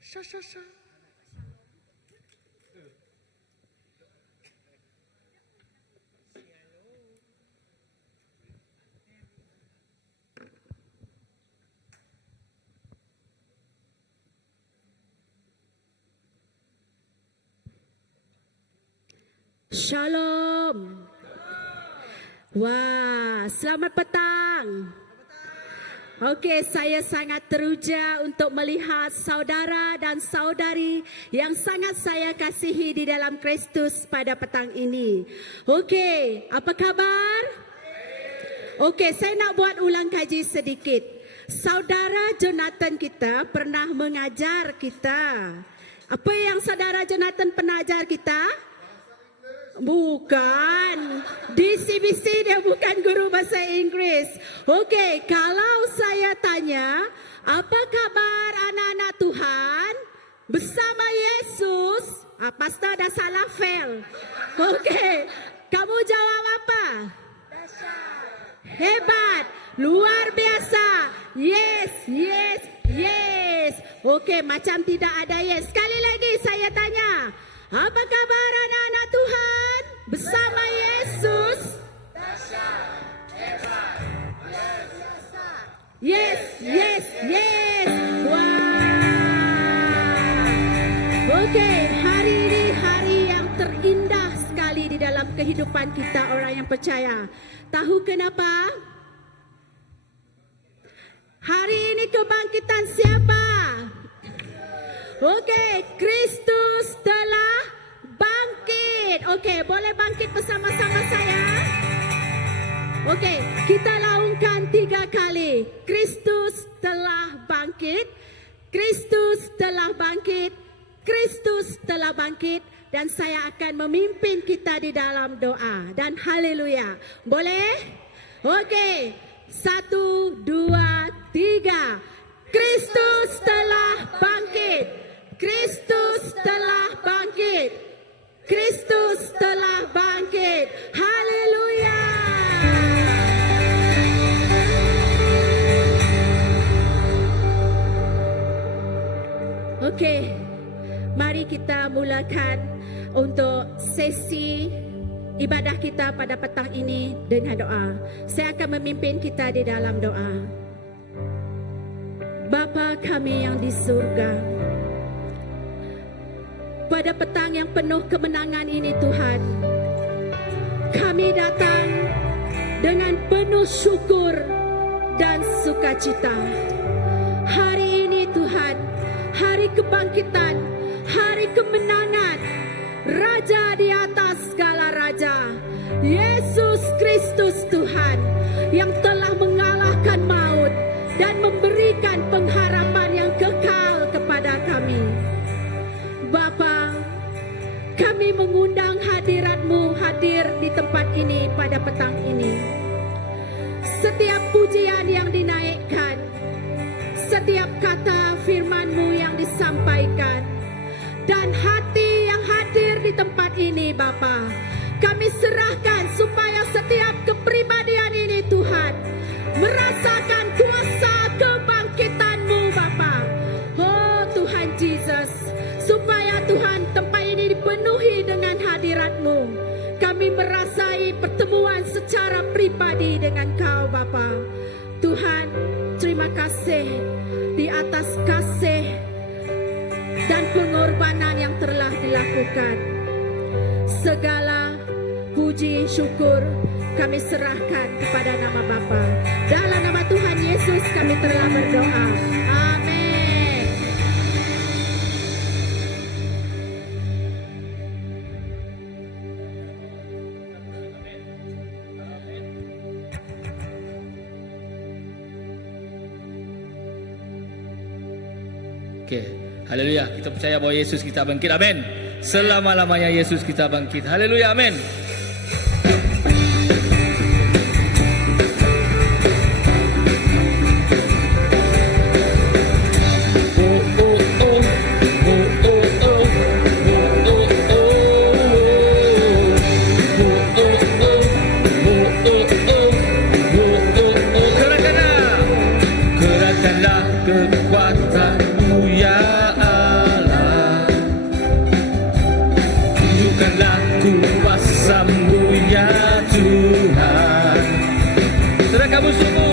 Sha. Shalom. Wah, selamat petang. Okey, saya sangat teruja untuk melihat saudara dan saudari yang sangat saya kasihi di dalam Kristus pada petang ini. Okey, apa khabar? Okey, saya nak buat ulang kaji sedikit. Saudara Jonathan kita pernah mengajar kita. Apa yang saudara Jonathan pernah ajar kita? Bukan. Di CBC dia bukan guru bahasa Inggeris. Okey, kalau saya tanya, apa khabar anak-anak Tuhan bersama Yesus? Pastor dah salah fail. Okey, kamu jawab apa? Hebat, luar biasa. Yes. Okey, macam tidak ada yes. Sekali lagi saya tanya, apa kabar anak-anak Tuhan bersama Yesus? Yes. Wah. Okey, hari ini hari yang terindah sekali di dalam kehidupan kita orang yang percaya. Tahu kenapa? Hari ini kebangkitan siapa? Okey, Kristus telah bangkit. Okey, boleh bangkit bersama-sama saya? Okey, kita laungkan 3 kali. Kristus telah bangkit. Kristus telah bangkit. Kristus telah bangkit. Dan saya akan memimpin kita di dalam doa. Dan haleluya. Boleh? Okey, 1, 2, 3. Kristus telah bangkit. Kristus telah bangkit. Kristus telah bangkit. Haleluya. Okey, mari kita mulakan untuk sesi ibadah kita pada petang ini dengan doa. Saya akan memimpin kita di dalam doa. Bapa kami yang di surga, pada petang yang penuh kemenangan ini Tuhan, kami datang dengan penuh syukur dan sukacita. Hari ini Tuhan, hari kebangkitan, hari kemenangan, Raja di atas segala raja, Yesus Kristus Tuhan, yang telah mengalahkan maut dan memberikan pengharapan yang kekal kepada kami. Bapa, kami mengundang hadirat-Mu hadir di tempat ini pada petang ini. Setiap pujian yang dinaikkan, setiap kata firman-Mu yang disampaikan, dan hati yang hadir di tempat ini Bapa, kami serahkan supaya setiap kepribadian ini Tuhan merasakan kuasa kebangkitan-Mu Bapa. Oh Tuhan Yesus, supaya Tuhan tempat ini dipenuhi dengan hadirat-Mu. Kami merasai pertemuan secara pribadi dengan Kau Bapa. Tuhan, terima kasih di atas kasih dan pengorbanan yang telah dilakukan. Segala puji syukur kami serahkan kepada nama Bapa. Dalam nama Tuhan Yesus kami telah berdoa. Amin. Okey, haleluya. Kita percaya bahawa Yesus kita bangkit. Amin. Selama-lamanya Yesus kita bangkit. Haleluya. Amin. Gerakkanlah kekuatan kuasa-Mu ya Tuhan. Serahkan musuhmu.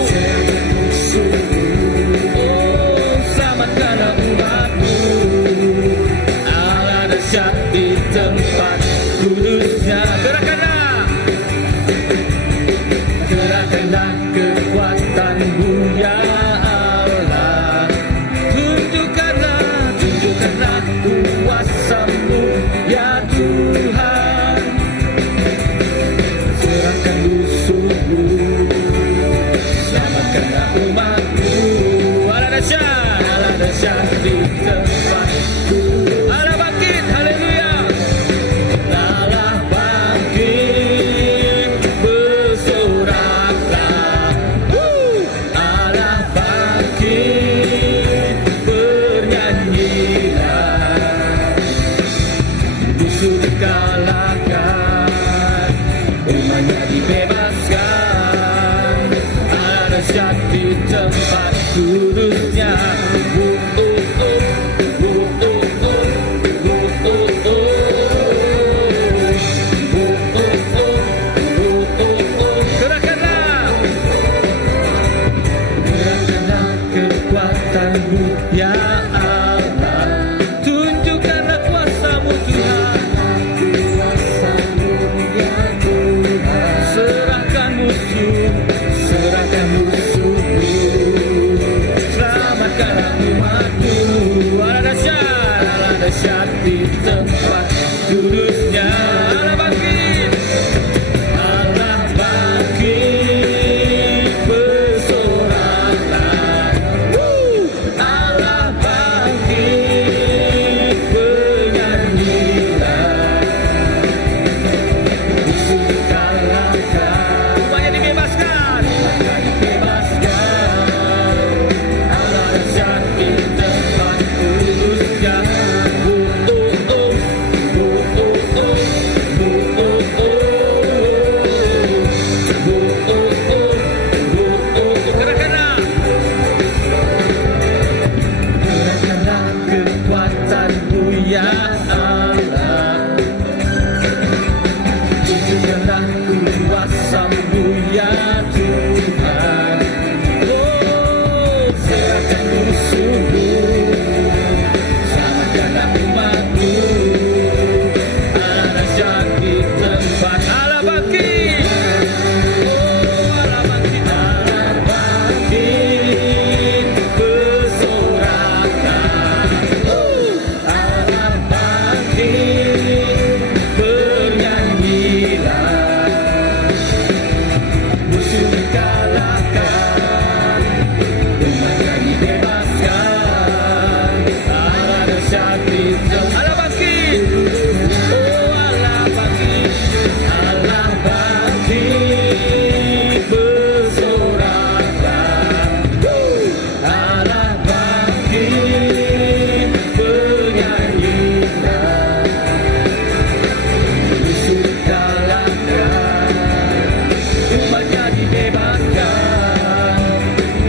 Oh, selamatkanlah umat-Mu. Allah dahsyat di tempat kudusnya. Gerakkanlah kekuatan-Mu ya Allah. Tunjukkanlah kuasa-Mu ya Tuhan. Serahkan musuh-Mu, selamatkanlah umat-Mu. Allah dahsyat di tempat. Allah bangkit, haleluya. Allah bangkit, bersoraklah. Allah bangkit, bernyanyilah. Musuh dikalahkan, umatnya dibebaskan. Allah dahsyat di tempat kudusnya. Gerakkanlah kekuatan-Mu ya Allah. Tunjukkanlah kuasa-Mu Tuhan. Serahkan musuh-Mu, selamatkanlah umat-Mu. Allah dahsyat di tempat kudusnya. Allah bangkit, bersoraklah. Allah bangkit, bernyanyilah. Musuh dikalahkan, umatnya dibebaskan. Allah dahsyat di tempat kudusnya. Gerakkanlah kekuatan-Mu ya Allah. Tunjukkanlah kuasa-Mu ya Tuhan. Oh, serahkan musuh-Mu, selamatkanlah umat-Mu. Allah dahsyat di tempat. Allah bangkit. Oh, Allah bangkit. Allah bangkit, bersoraklah. Allah bangkit, bernyanyilah. Musuh dikalahkan, umatnya dibebaskan. Allah dahsyat di tempat. Allah bangkit. Oh, Allah bangkit. Allah bangkit, bersoraklah. Allah bangkit, bernyanyilah. Musuh dikalahkan, umatnya dibebaskan.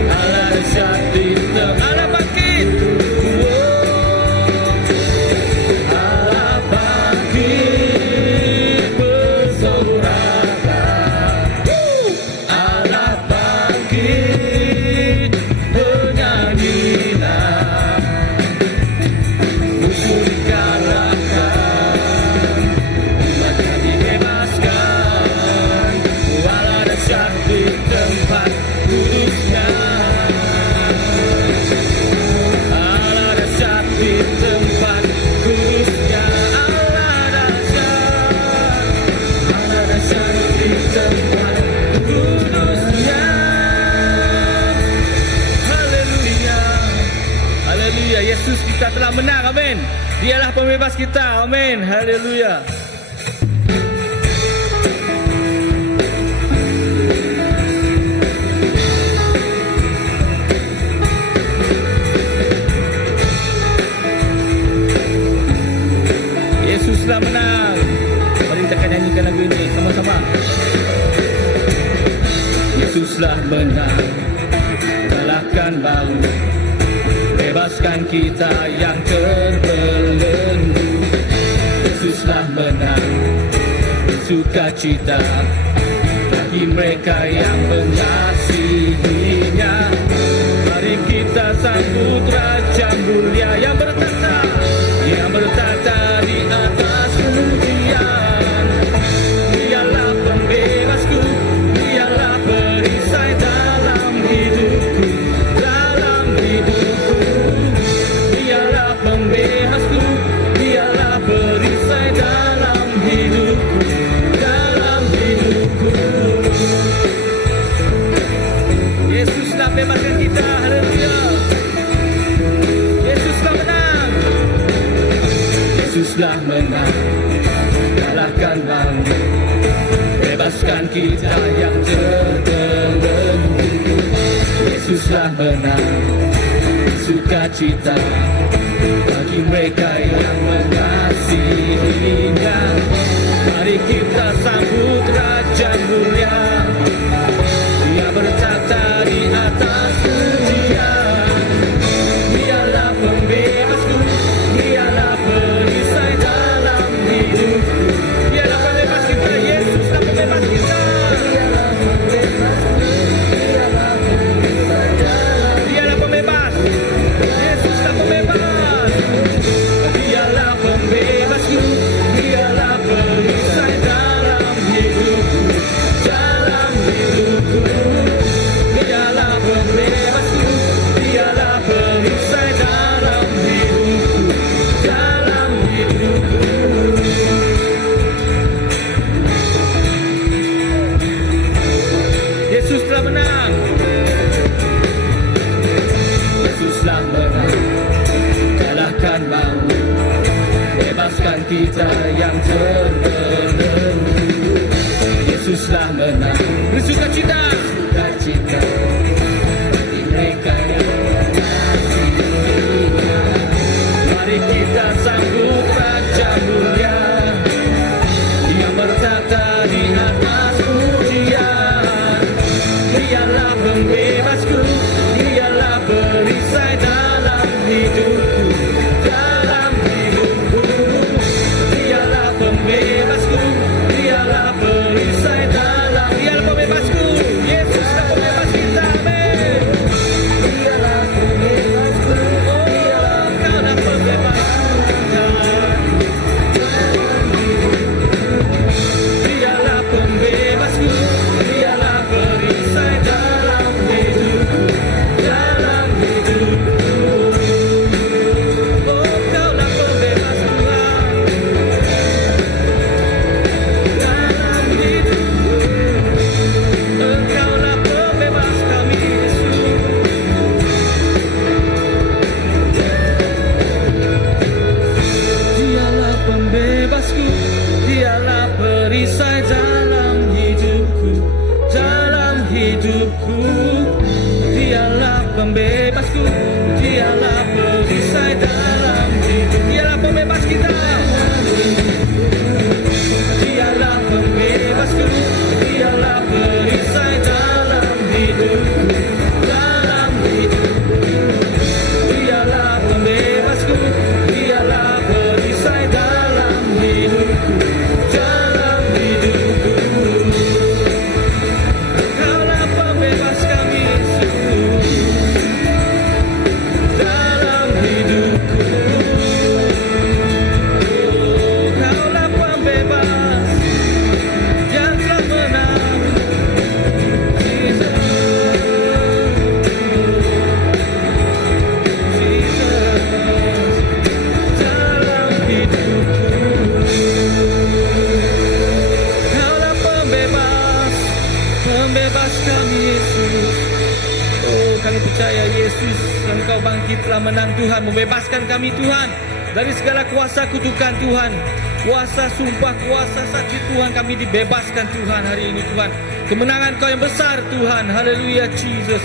Allah dahsyat di tempat. Allah bangkit. Allah bangkit, bersoraklah. Allah bangkit, bernyanyilah. Musuh dikalahkan, umatnya dibebaskan. Allah dahsyat di tempat kudusnya. Allah dahsyat di tempat kudusnya. Allah dahsyat di tempat kudusnya. Haleluya. Haleluya. Yesus kita telah menang. Amin. Dialah pembebas kita. Amin. Haleluya. Yesus telah menang. Mari kita akan nyanyikan lagu ini sama-sama. Yesuslah menang, kalahkan bau, bebaskan kita yang terbelenggu. Yesuslah menang, sukacita bagi mereka yang mengasihinya. Mari kita sambut Raja mulia yang bertata di atas pujian. Dialah pembebasku, dialah perisai dalam hidupku, dalam hidupku. Dialah pembebasku, dialah perisai dalam hidupku, dalam hidupku. Yesuslah bebaskan kita, haleluya. Yesuslah menang, Yesuslah menang, kalahkan maut, bebaskan kita yang terbelenggu. Yesuslah menang, sukacita bagi mereka yang mengasihinya. Mari kita sambut Raja mulia, Dia bertata di atas pujian. Dialah pembebasku, dialah perisai dalam hidupku. Dialah pembebas kita, Yesuslah pembebas kita. Dialah pembebas, Yesuslah pembebas. Dialah pembebasku, dialah perisai dalam hidupku, dalam hidupku. Dialah pembebasku, dialah perisai dalam hidupku, dalam hidupku. Yesus telah menang, Yesuslah menang, kalahkan maut, bebaskan kita yang terbelenggu. Yesuslah menang, bersukacita, sukacita bagi mereka yang mengasihinya. Mari kita sambut Raja mulia yang bertata di atas pujian. Dialah pembebasku, dialah perisai dalam hidupku, dalam hidupku. Dialah pembebasku, dialah perisai dalam, dialah pembebasku. Yesuslah pembebas kita, amin. Dialah pembebasku, dialah Kaulah pembebasku. Dialah pembebasku, dialah perisai dalam hidupku, dalam hidupku. Oh, Kaulah pembebas Tuhan, dalam hidupku. Engkaulah pembebas kami, Yesus. Dialah pembebasku, dialah perisai dalam hidupku, dalam hidupku. Dialah pembebasku, dialah perisai dalam hidup. Dialah pembebas kita. Dialah pembebasku, dialah perisai dalam hidupku, dalam hidupku. Dialah pembebasku, dialah perisai dalam hidupku, dalam hidupku. Kaulah pembebas kami, Yesus, dalam hidupku. Kaulah pembebas yang telah menang, Jesus, dalam hidupku. Kaulah pembebas, pembebas kami, Yesus. Oh, kami percaya Yesus, Engkau bangkit telah menang Tuhan, membebaskan kami Tuhan dari segala kuasa kutukan Tuhan, kuasa sumpah, kuasa sakit Tuhan, kami dibebaskan Tuhan hari ini Tuhan. Kemenangan Kau yang besar Tuhan, haleluya Jesus,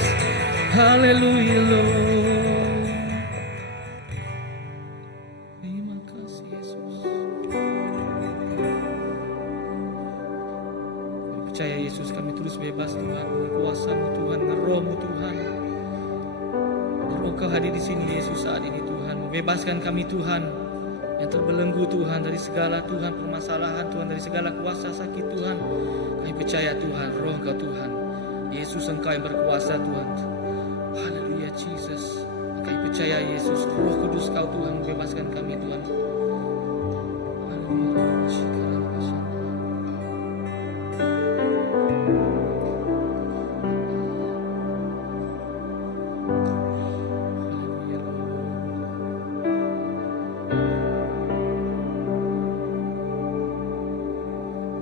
haleluya Lord. Terima kasih Yesus. Kami percaya Yesus, kami terus bebas Tuhan, kuasa-Mu Tuhan, Roh-Mu Tuhan. Roh Kau hadir di sini Yesus saat ini Tuhan, membebaskan kami Tuhan yang terbelenggu Tuhan dari segala Tuhan permasalahan Tuhan, dari segala kuasa sakit Tuhan. Kami percaya Tuhan, roh Engkau Tuhan, Yesus Engkau yang berkuasa Tuhan. Haleluya Jesus. Kami percaya Yesus, Roh Kudus Kau Tuhan membebaskan kami Tuhan. Haleluya.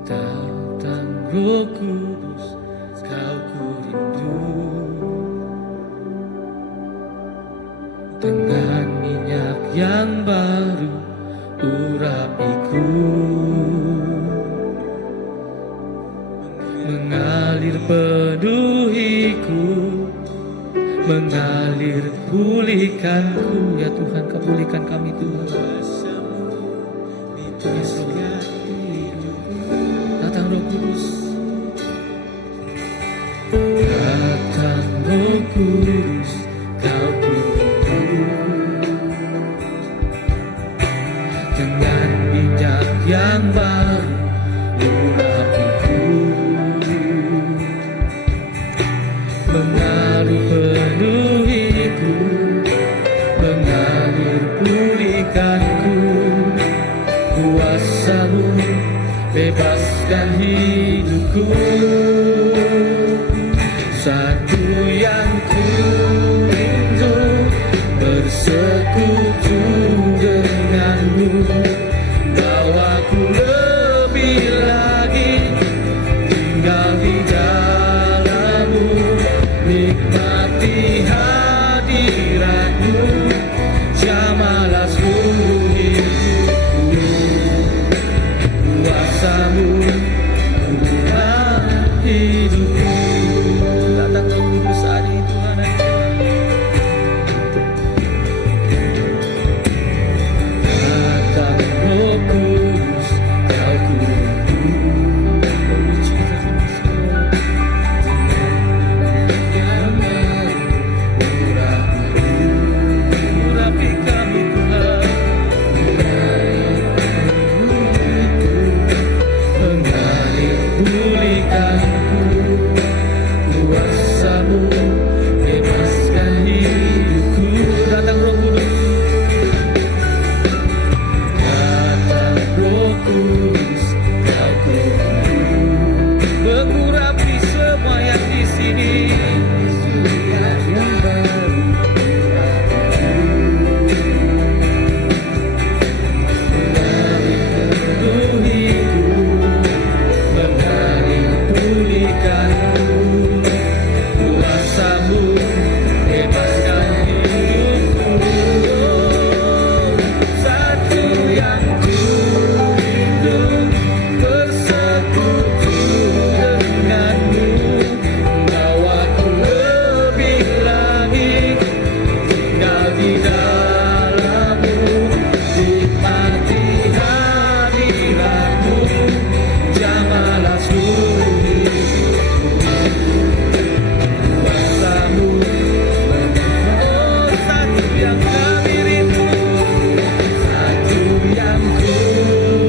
Datang Roh Kudus, Kau ku rindu. Dengan minyak yang baru urapiku, mengalir penuhiku, mengalir pulihkanku. Ya Tuhan, Kau pulihkan kami Tuhan. Yesus, datang Roh Kudus, datang Roh Kudus, Kau ku rindu. Dengan minyak yang baru urapiku, mengalir penuhiku, mengalir pulihkanku. Kuasa-Mu bebaskan hidupku. Satu yang ku rindu, bersekutu denganmu. Bawaku lebih lagi tinggal di dalam-Mu, nikmati hadirat-Mu, jamalah seluruh hidupku. Kuasa-Mu hidupku. Datang Roh Kudus saat ini Tuhan. Datang Roh Kudus, Kau ku rindu. Urapi kami Tuhan, mengalir pulihkanku. Kuasa-Mu bebaskan hidupku. Datang Roh Kudus, datang Roh Kudus, Kau ku rindu. Mengurapi semua yang di sini. Yang baru penuhiku, mengalir pulihkanku. Kuasa-Mu bebaskan hidupku. Satu yang ku rindu, bersekutu denganmu. Bawaku lebih lagi tinggal di dalam-Mu, nikmati hadirat-Mu, jamalah seluruh hidupku. Kuasa-Mu, oh satu yang kami rindu, satu yang ku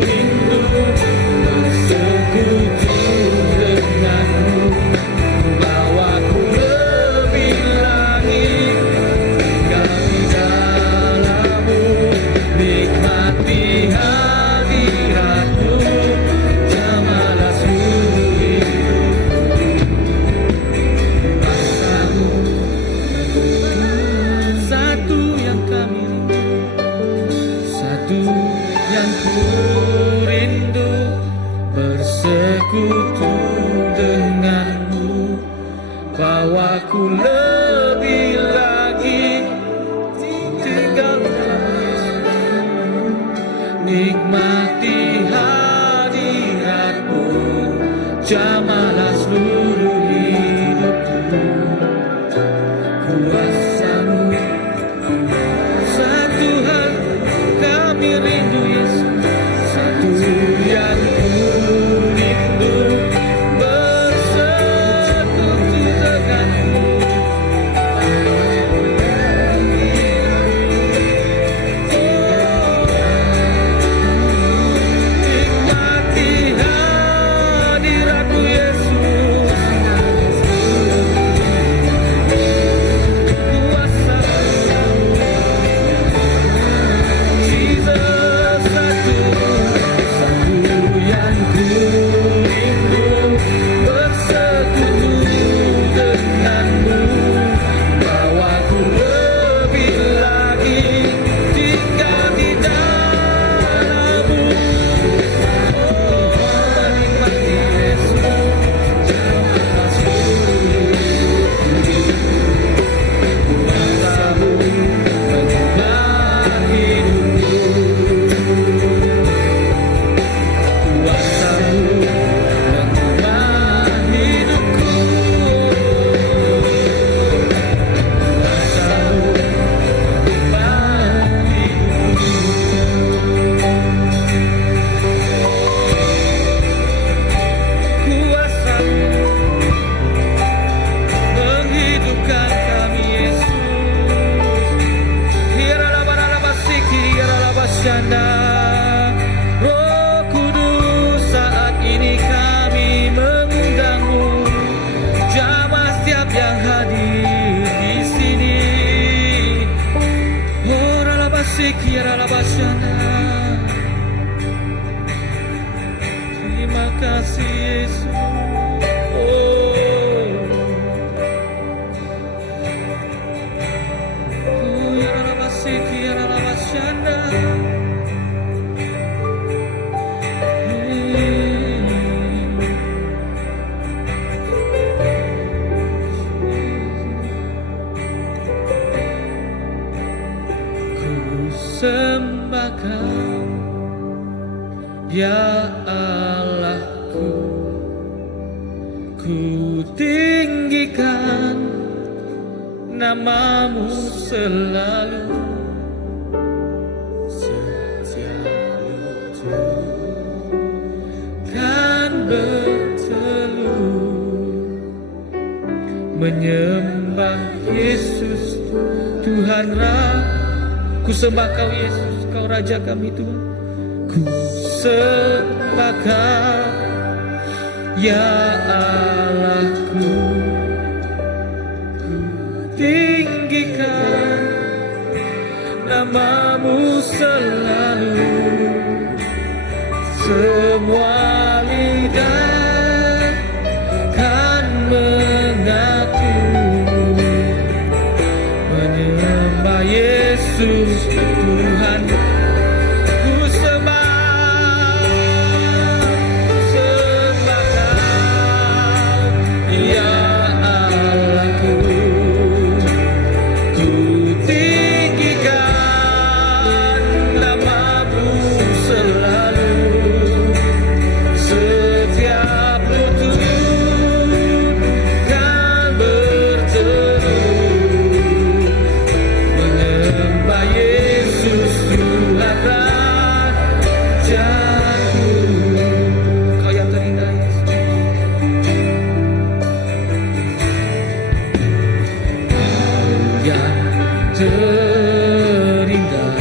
rindu, bersekutu denganmu. Bawaku lebih lagi tinggal di dalam-Mu, nikmati hadirat-Mu, jamalah seluruh hidupku. Kuasa-Mu, satu yang kami rindu, satu yang ku rindu, bersekutu denganmu. Bawaku lebih lagi tinggal dalam-Mu, nikmati hadirat-Mu, jamalah seluruh hidupku. Kuasa-Mu, satu hal kami rindu Yesus, satu yang ku rindu, bersekutu denganmu. Oh, Terima kasih Yesus. Sembah Kau, ya Allahku, ku tinggikan nama-Mu selalu. Setiap lutut kan berteluh menyembah Yesus Tuhan Raja. Ku sembah Kau Yesus, Kau Raja kami Tuhan. Ku sembah Kau, ya Allahku, ku tinggikan nama-Mu selalu. Semua lidah kan mengaku menyembah Yesus Tuhan. Ku sembah Kau, ya Allahku, ku tinggikan nama-Mu selalu. Setiap lutut kan berteluh menyembah Yesus Tuhan Rajaku. Kau yang terindah Yesus, Kau yang terindah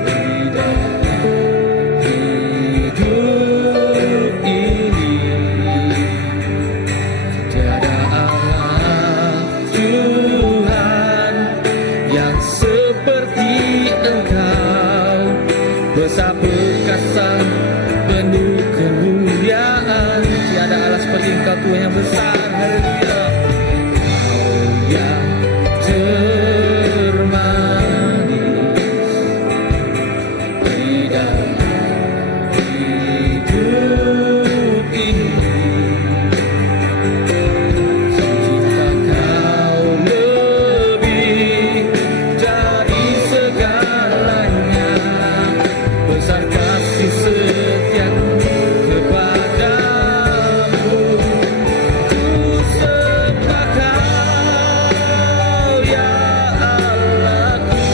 di dalam hidup ini. Tiada Allah Tuhan yang seperti Engkau, besar perkasa penuh kemuliaan. Tiada Allah seperti Engkau Tuhan yang besar. Haleluya. Kau yang termanis di dalam hidup ini. Cinta Kau lebih dari segalanya, besar kasih setiamu kepadamu. Ku sembah Kau, ya Allahku,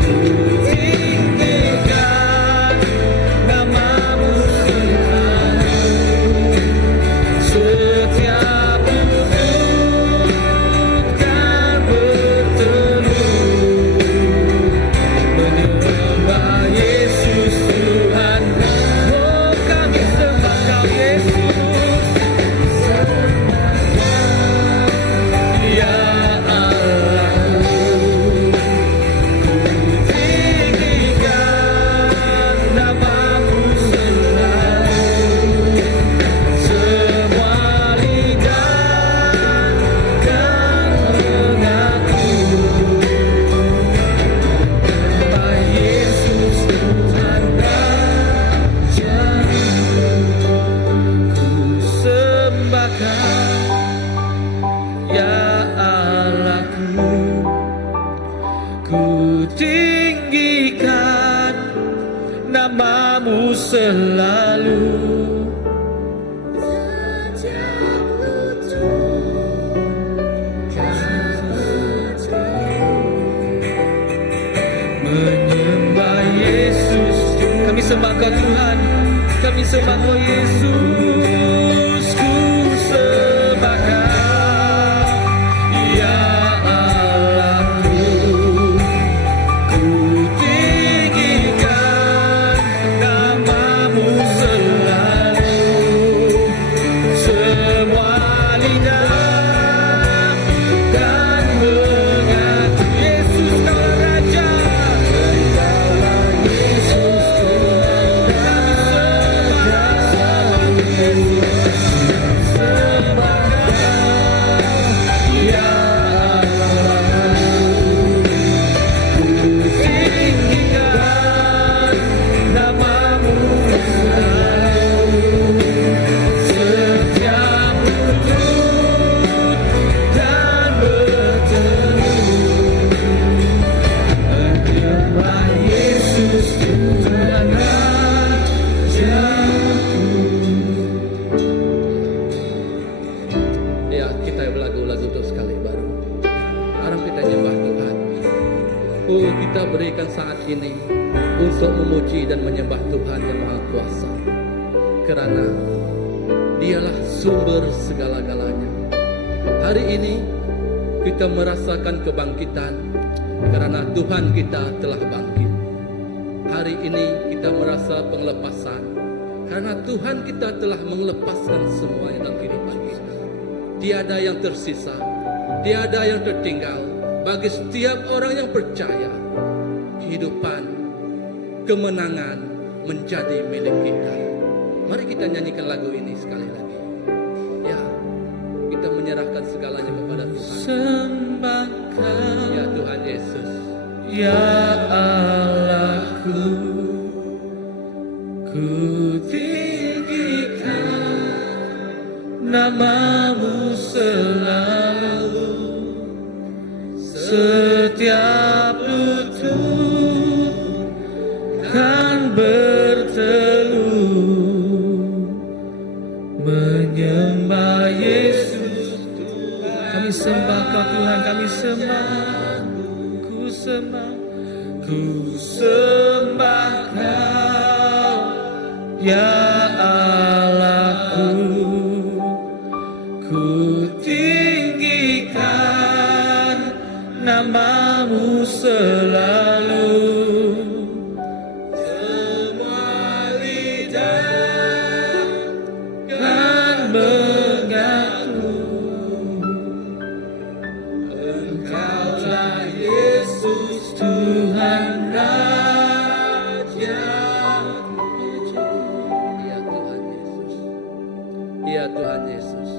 ku tinggikan nama-Mu selalu. Setiap lutut kan berteluh menyembah Yesus Tuhan. Oh, kami sembah Kau Yesus, ya Allahku, ku tinggikan nama-Mu selalu. Semua lidah kan mengaku menyembah Yesus Tuhan Rajaku. Ku sembah Kau, ya Allahku, ku tinggikan nama-Mu selalu. Setiap lutut kan berteluh menyembah Yesus. Kami sembah Kau Tuhan, kami sembah Kau Yesus. Ku sembah Kau, ya Allahku, ku tinggikan nama-Mu selalu. Semua lidah kan mengaku gunakan saat ini untuk memuji dan menyembah Tuhan yang Maha Kuasa. Karena Dialah sumber segala-galanya. Hari ini kita merasakan kebangkitan karena Tuhan kita telah bangkit. Hari ini kita merasa penglepasan karena Tuhan kita telah melepaskan semuanya dalam kehidupan kita. Tiada yang tersisa, tiada yang tertinggal bagi setiap orang yang percaya. Kehidupan, kemenangan menjadi milik kita. Mari kita nyanyikan lagu ini sekali lagi. Ya, kita menyerahkan segalanya kepada Tuhan. Sembahkan Ya Tuhan Yesus, ya Allahku, ku tinggikan namamu selalu. Setiap lutut kan berteluh menyembah Yesus. Kami sembah Kau Tuhan, kami sembah, ku sembah Kau ya Allahku, ku tinggikan namamu selalu. Semua lidah kan mengaku Engkaulah Yesus Tuhan Raja. ya Tuhan Yesus, ya Tuhan Yesus.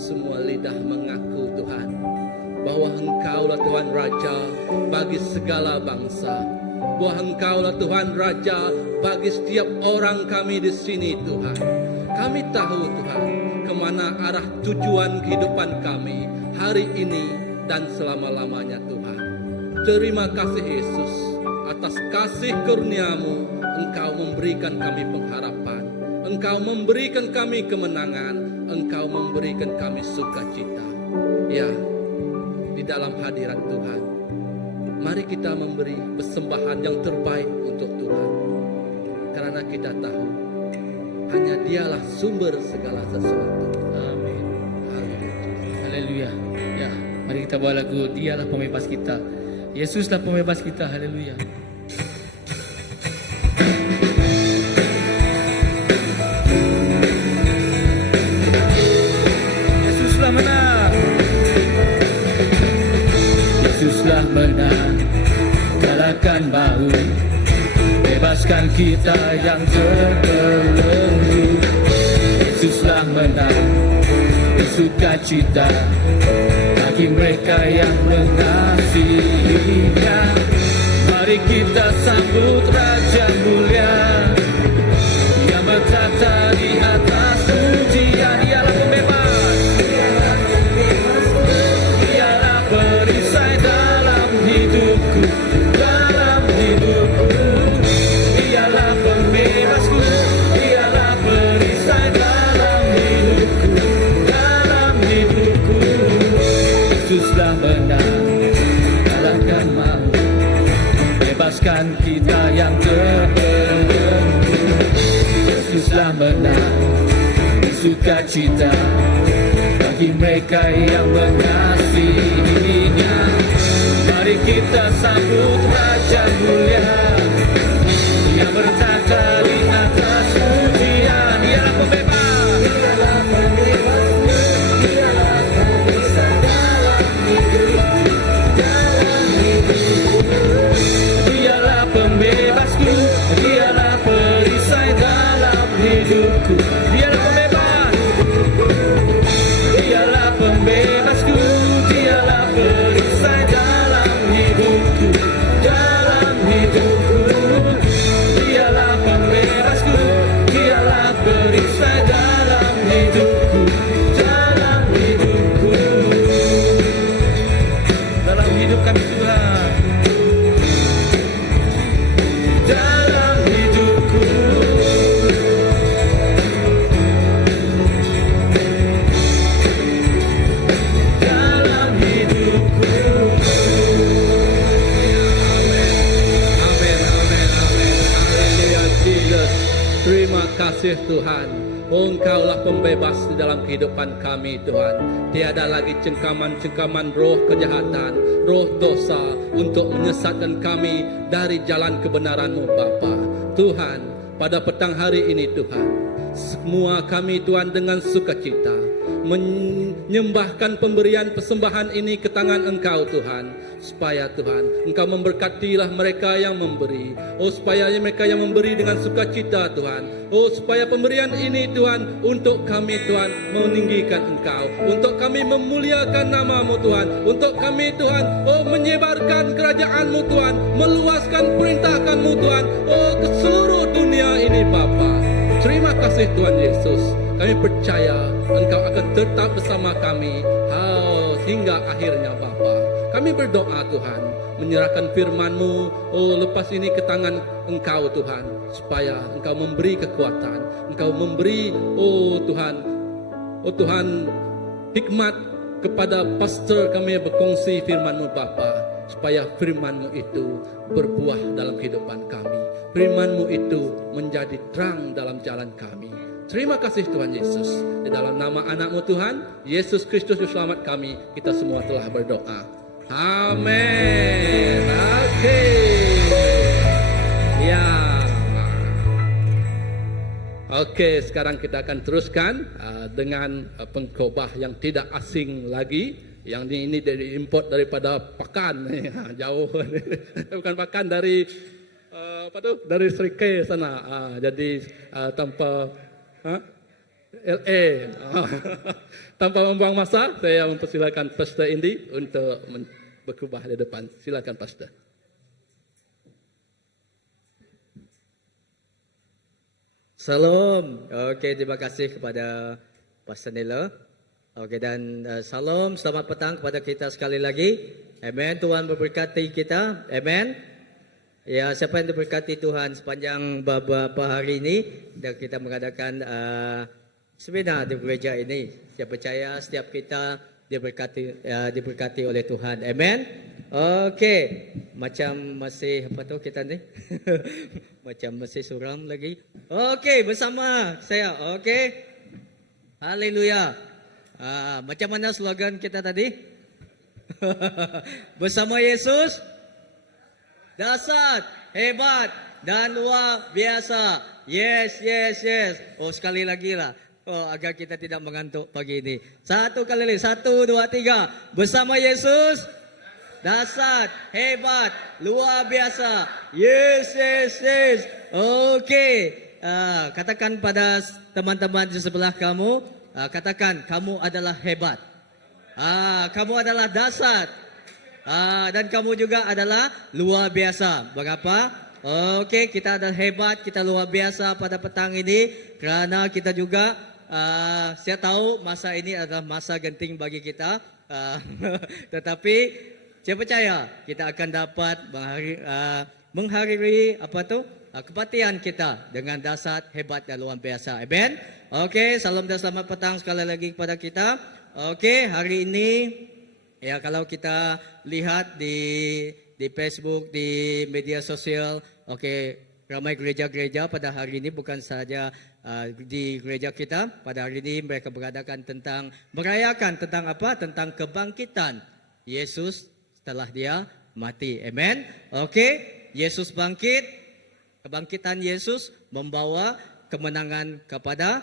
Semua lidah mengaku Tuhan bahwa Engkaulah Tuhan Raja bagi segala bangsa, bahwa Engkaulah Tuhan Raja bagi setiap orang kami di sini Tuhan. Kami tahu Tuhan kemana arah tujuan kehidupan kami hari ini dan selama-lamanya Tuhan. Terima kasih Yesus atas kasih karunia-Mu. Engkau memberikan kami pengharapan, Engkau memberikan kami kemenangan, Engkau memberikan kami sukacita. Ya, di dalam hadirat Tuhan, mari kita memberi persembahan yang terbaik untuk Tuhan. Karena kita tahu hanya Dialah sumber segala sesuatu. Amin. Haleluya. Haleluya. Ya, mari kita bawa lagu Dialah pembebas kita. Yesuslah pembebas kita. Haleluya. Yesuslah menang. Yesuslah menang. Kalahkan maut, bebaskan kita yang terbelenggu. Yesuslah menang. Sukacita bagi mereka yang mengasihinya. Mari kita sambut Raja mulia yang bertata di atas pujian. Dialah pembebas, Dialah perisai dalam hidupku, dalam hidupku. Dialah pembebasku, Dialah perisai dalam hidupku, dalam hidupku. Yesuslah menang, kalahkan maut, bebaskan kita yang terbelenggu. Yesuslah menang, sukacita bagi mereka yang mengasihinya. Mari kita sambut Raja mulia yang bertata di atas pujian. Dialah pembebas, Dialah pembebas, Dialah perisai dalam hidupku, dalam hidupku. Dialah pembebasku, Dialah perisai dalam hidupku. Dialah pembebas, Dialah pembebasku, Dialah perisai dalam hidupku, dalam hidupku. Dialah pembebasku, Dialah perisai dalam hidupku, dalam hidupku. Dalam hidup kami Tuhan, dalam hidupku. Dalam hidupku. Tuhan. Oh, Engkaulah pembebas di dalam kehidupan kami Tuhan. Tiada lagi cengkaman-cengkaman roh kejahatan, roh dosa untuk menyesatkan kami dari jalan kebenaran-Mu Bapa. Tuhan, pada petang hari ini Tuhan, semua kami Tuhan dengan sukacita menyembahkan pemberian persembahan ini ke tangan Engkau Tuhan. Supaya Tuhan, Engkau memberkatilah mereka yang memberi. Oh, supaya mereka yang memberi dengan sukacita Tuhan. Oh, supaya pemberian ini Tuhan untuk kami Tuhan meninggikan Engkau, untuk kami memuliakan nama-Mu Tuhan, untuk kami Tuhan oh menyebarkan kerajaan-Mu Tuhan, meluaskan perintahkan-Mu Tuhan oh ke seluruh dunia ini Bapa. Terima kasih Tuhan Yesus. Kami percaya Engkau akan tetap bersama kami hingga akhirnya Bapa. Kami berdoa Tuhan, menyerahkan firman-Mu oh lepas ini ke tangan Engkau Tuhan, supaya Engkau memberi kekuatan, Engkau memberi oh Tuhan hikmat kepada pastor kami yang berkongsi firman-Mu Bapa, supaya firman-Mu itu berbuah dalam kehidupan kami, firman-Mu itu menjadi terang dalam jalan kami. Terima kasih Tuhan Yesus. Di dalam nama anak-Mu Tuhan Yesus Kristus Juru Selamat kami, kita semua telah berdoa. Amin. Oke. Ya. Oke, sekarang kita akan teruskan dengan pengkhotbah yang tidak asing lagi. Yang ini diimport daripada Pakan, jauh. Bukan Pakan, dari dari Sri K sana. Jadi tanpa LA. Tanpa membuang masa, saya mempersilakan Pastor Indi untuk berkhotbah di depan. Silakan Pastor. Salam. Okey, terima kasih kepada Pastor Nela. Okey, dan salam, selamat petang kepada kita sekali lagi. Amen. Tuhan memberkati kita. Amen. Ya, siapa yang diberkati Tuhan sepanjang beberapa hari ini dan kita mengadakan seminar di gereja ini. Saya percaya setiap kita diberkati oleh Tuhan. Amen. Okey, macam masih apa tu kita ni? Macam masih suram lagi. Okey, bersama saya. Okey. Haleluya. Macam mana slogan kita tadi? Bersama Yesus dahsyat, hebat dan luar biasa. Yes, yes, yes. Oh, sekali lagi lah. Oh, agar kita tidak mengantuk pagi ini. Satu kali lagi. 1, 2, 3. Bersama Yesus dahsyat, hebat, luar biasa. Yes, yes, yes. Okey. Katakan pada teman-teman di sebelah kamu, katakan kamu adalah hebat. Kamu adalah dahsyat. Dan kamu juga adalah luar biasa. Mengapa? Okey, kita adalah hebat, kita luar biasa pada petang ini kerana kita juga saya tahu masa ini adalah masa genting bagi kita. Tetapi saya percaya kita akan dapat menghadiri kepatihan kita dengan dahsyat, hebat dan luar biasa. Amen. Okey, salam dan selamat petang sekali lagi kepada kita. Okey, hari ini ya, kalau kita lihat di Facebook, di media sosial, okey, ramai gereja-gereja pada hari ini bukan sahaja di gereja kita. Pada hari ini mereka merayakan tentang apa? Tentang kebangkitan Yesus setelah dia mati. Amen. Okey, Yesus bangkit. Kebangkitan Yesus membawa kemenangan kepada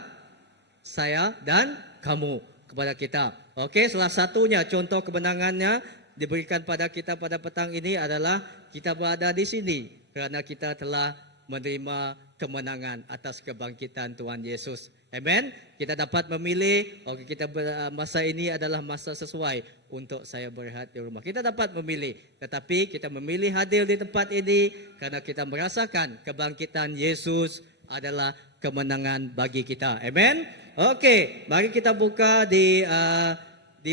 saya dan kamu, kepada kita. Okey, salah satunya contoh kemenangannya diberikan pada kita pada petang ini adalah kita berada di sini kerana kita telah menerima kemenangan atas kebangkitan Tuhan Yesus. Amen. Kita dapat memilih, kita masa ini adalah masa sesuai untuk saya berehat di rumah. Kita dapat memilih, tetapi kita memilih hadir di tempat ini kerana kita merasakan kebangkitan Yesus adalah kemenangan bagi kita. Amen. Okey, mari kita buka di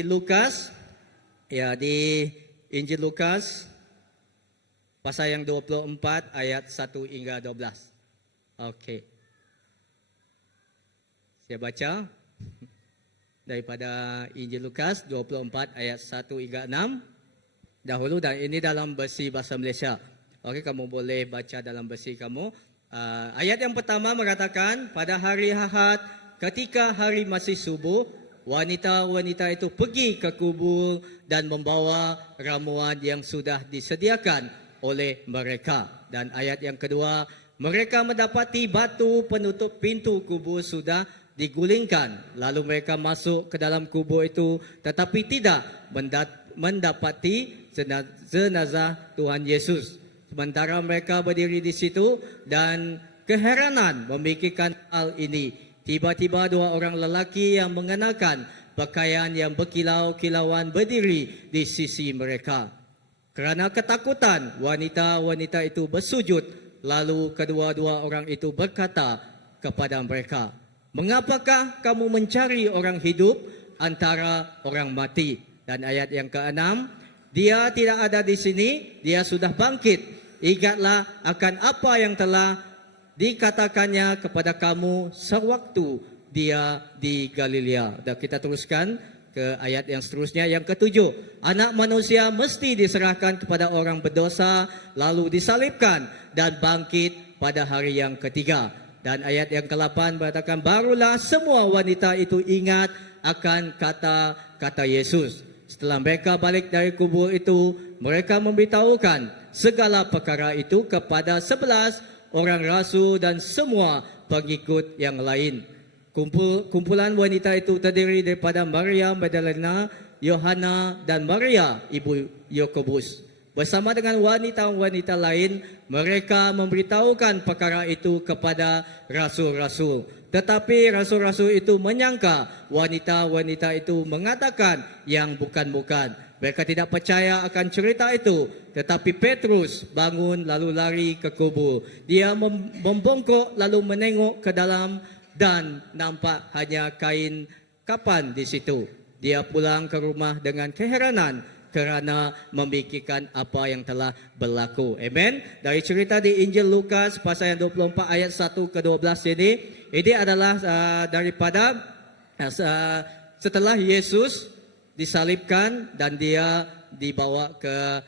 Lukas, ya, di Injil Lukas pasal yang 24 ayat 1 hingga 12. Okey. Saya baca daripada Injil Lukas 24 ayat 1 hingga 6 dahulu, dan ini dalam versi bahasa Malaysia. Okey, kamu boleh baca dalam versi kamu. Ayat yang pertama mengatakan pada hari Ahad ketika hari masih subuh, wanita-wanita itu pergi ke kubur dan membawa ramuan yang sudah disediakan oleh mereka. Dan ayat yang kedua, mereka mendapati batu penutup pintu kubur sudah digulingkan. Lalu mereka masuk ke dalam kubur itu tetapi tidak mendapati jenazah Tuhan Yesus. Sementara mereka berdiri di situ dan keheranan memikirkan hal ini. Tiba-tiba dua orang lelaki yang mengenakan pakaian yang berkilau-kilauan berdiri di sisi mereka. Kerana ketakutan, wanita-wanita itu bersujud. Lalu kedua-dua orang itu berkata kepada mereka, "Mengapakah kamu mencari orang hidup antara orang mati?" Dan ayat yang ke-6, "Dia tidak ada di sini, dia sudah bangkit. Ingatlah akan apa yang telah dikatakannya kepada kamu sewaktu dia di Galilea." Dan kita teruskan ke ayat yang seterusnya, yang ke-7. "Anak manusia mesti diserahkan kepada orang berdosa, lalu disalibkan dan bangkit pada hari yang ketiga." Dan ayat yang ke-8 mengatakan, "Barulah semua wanita itu ingat akan kata-kata Yesus. Setelah mereka balik dari kubur itu, mereka memberitahukan segala perkara itu kepada 11 orang rasul dan semua pengikut yang lain." Kumpulan wanita itu terdiri daripada Maria Magdalena, Yohana dan Maria ibu Yakobus. Bersama dengan wanita-wanita lain, mereka memberitahukan perkara itu kepada rasul-rasul. Tetapi rasul-rasul itu menyangka wanita-wanita itu mengatakan yang bukan-bukan. Mereka tidak percaya akan cerita itu. Tetapi Petrus bangun lalu lari ke kubur. Dia membongkok lalu menengok ke dalam dan nampak hanya kain kapan di situ. Dia pulang ke rumah dengan keheranan kerana memikirkan apa yang telah berlaku. Amen. Dari cerita di Injil Lukas pasal yang 24 ayat 1 ke 12 ini adalah daripada setelah Yesus disalibkan dan dia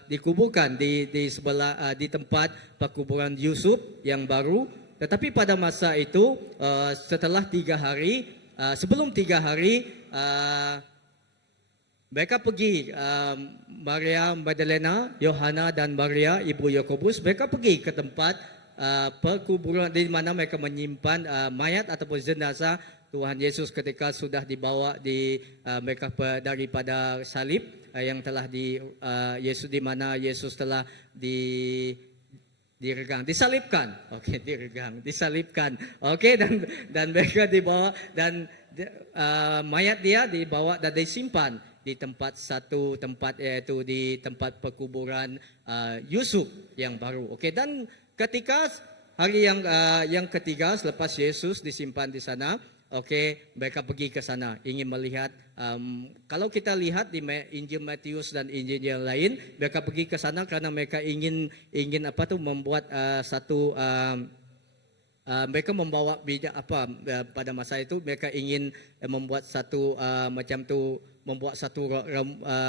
dikuburkan di sebelah di tempat perkuburan Yusuf yang baru. Tetapi pada masa itu setelah 3 hari, sebelum 3 hari mereka pergi, Maria Magdalena, Yohana dan Maria ibu Yakobus, mereka pergi ke tempat perkuburan di mana mereka menyimpan mayat ataupun jenazah Tuhan Yesus ketika sudah dibawa mereka daripada salib yang telah Yesus, di mana Yesus telah disalibkan. Okey, disalibkan. Okey, dan mereka dibawa dan mayat dia dibawa dan disimpan di tempat iaitu di tempat perkuburan Yusuf yang baru. Okey, dan ketika hari yang ketiga selepas Yesus disimpan di sana, okey, mereka pergi ke sana ingin melihat. Kalau kita lihat di Injil Matius dan Injil yang lain, mereka pergi ke sana kerana mereka ingin membuat mereka membawa bijak pada masa itu mereka ingin membuat membuat satu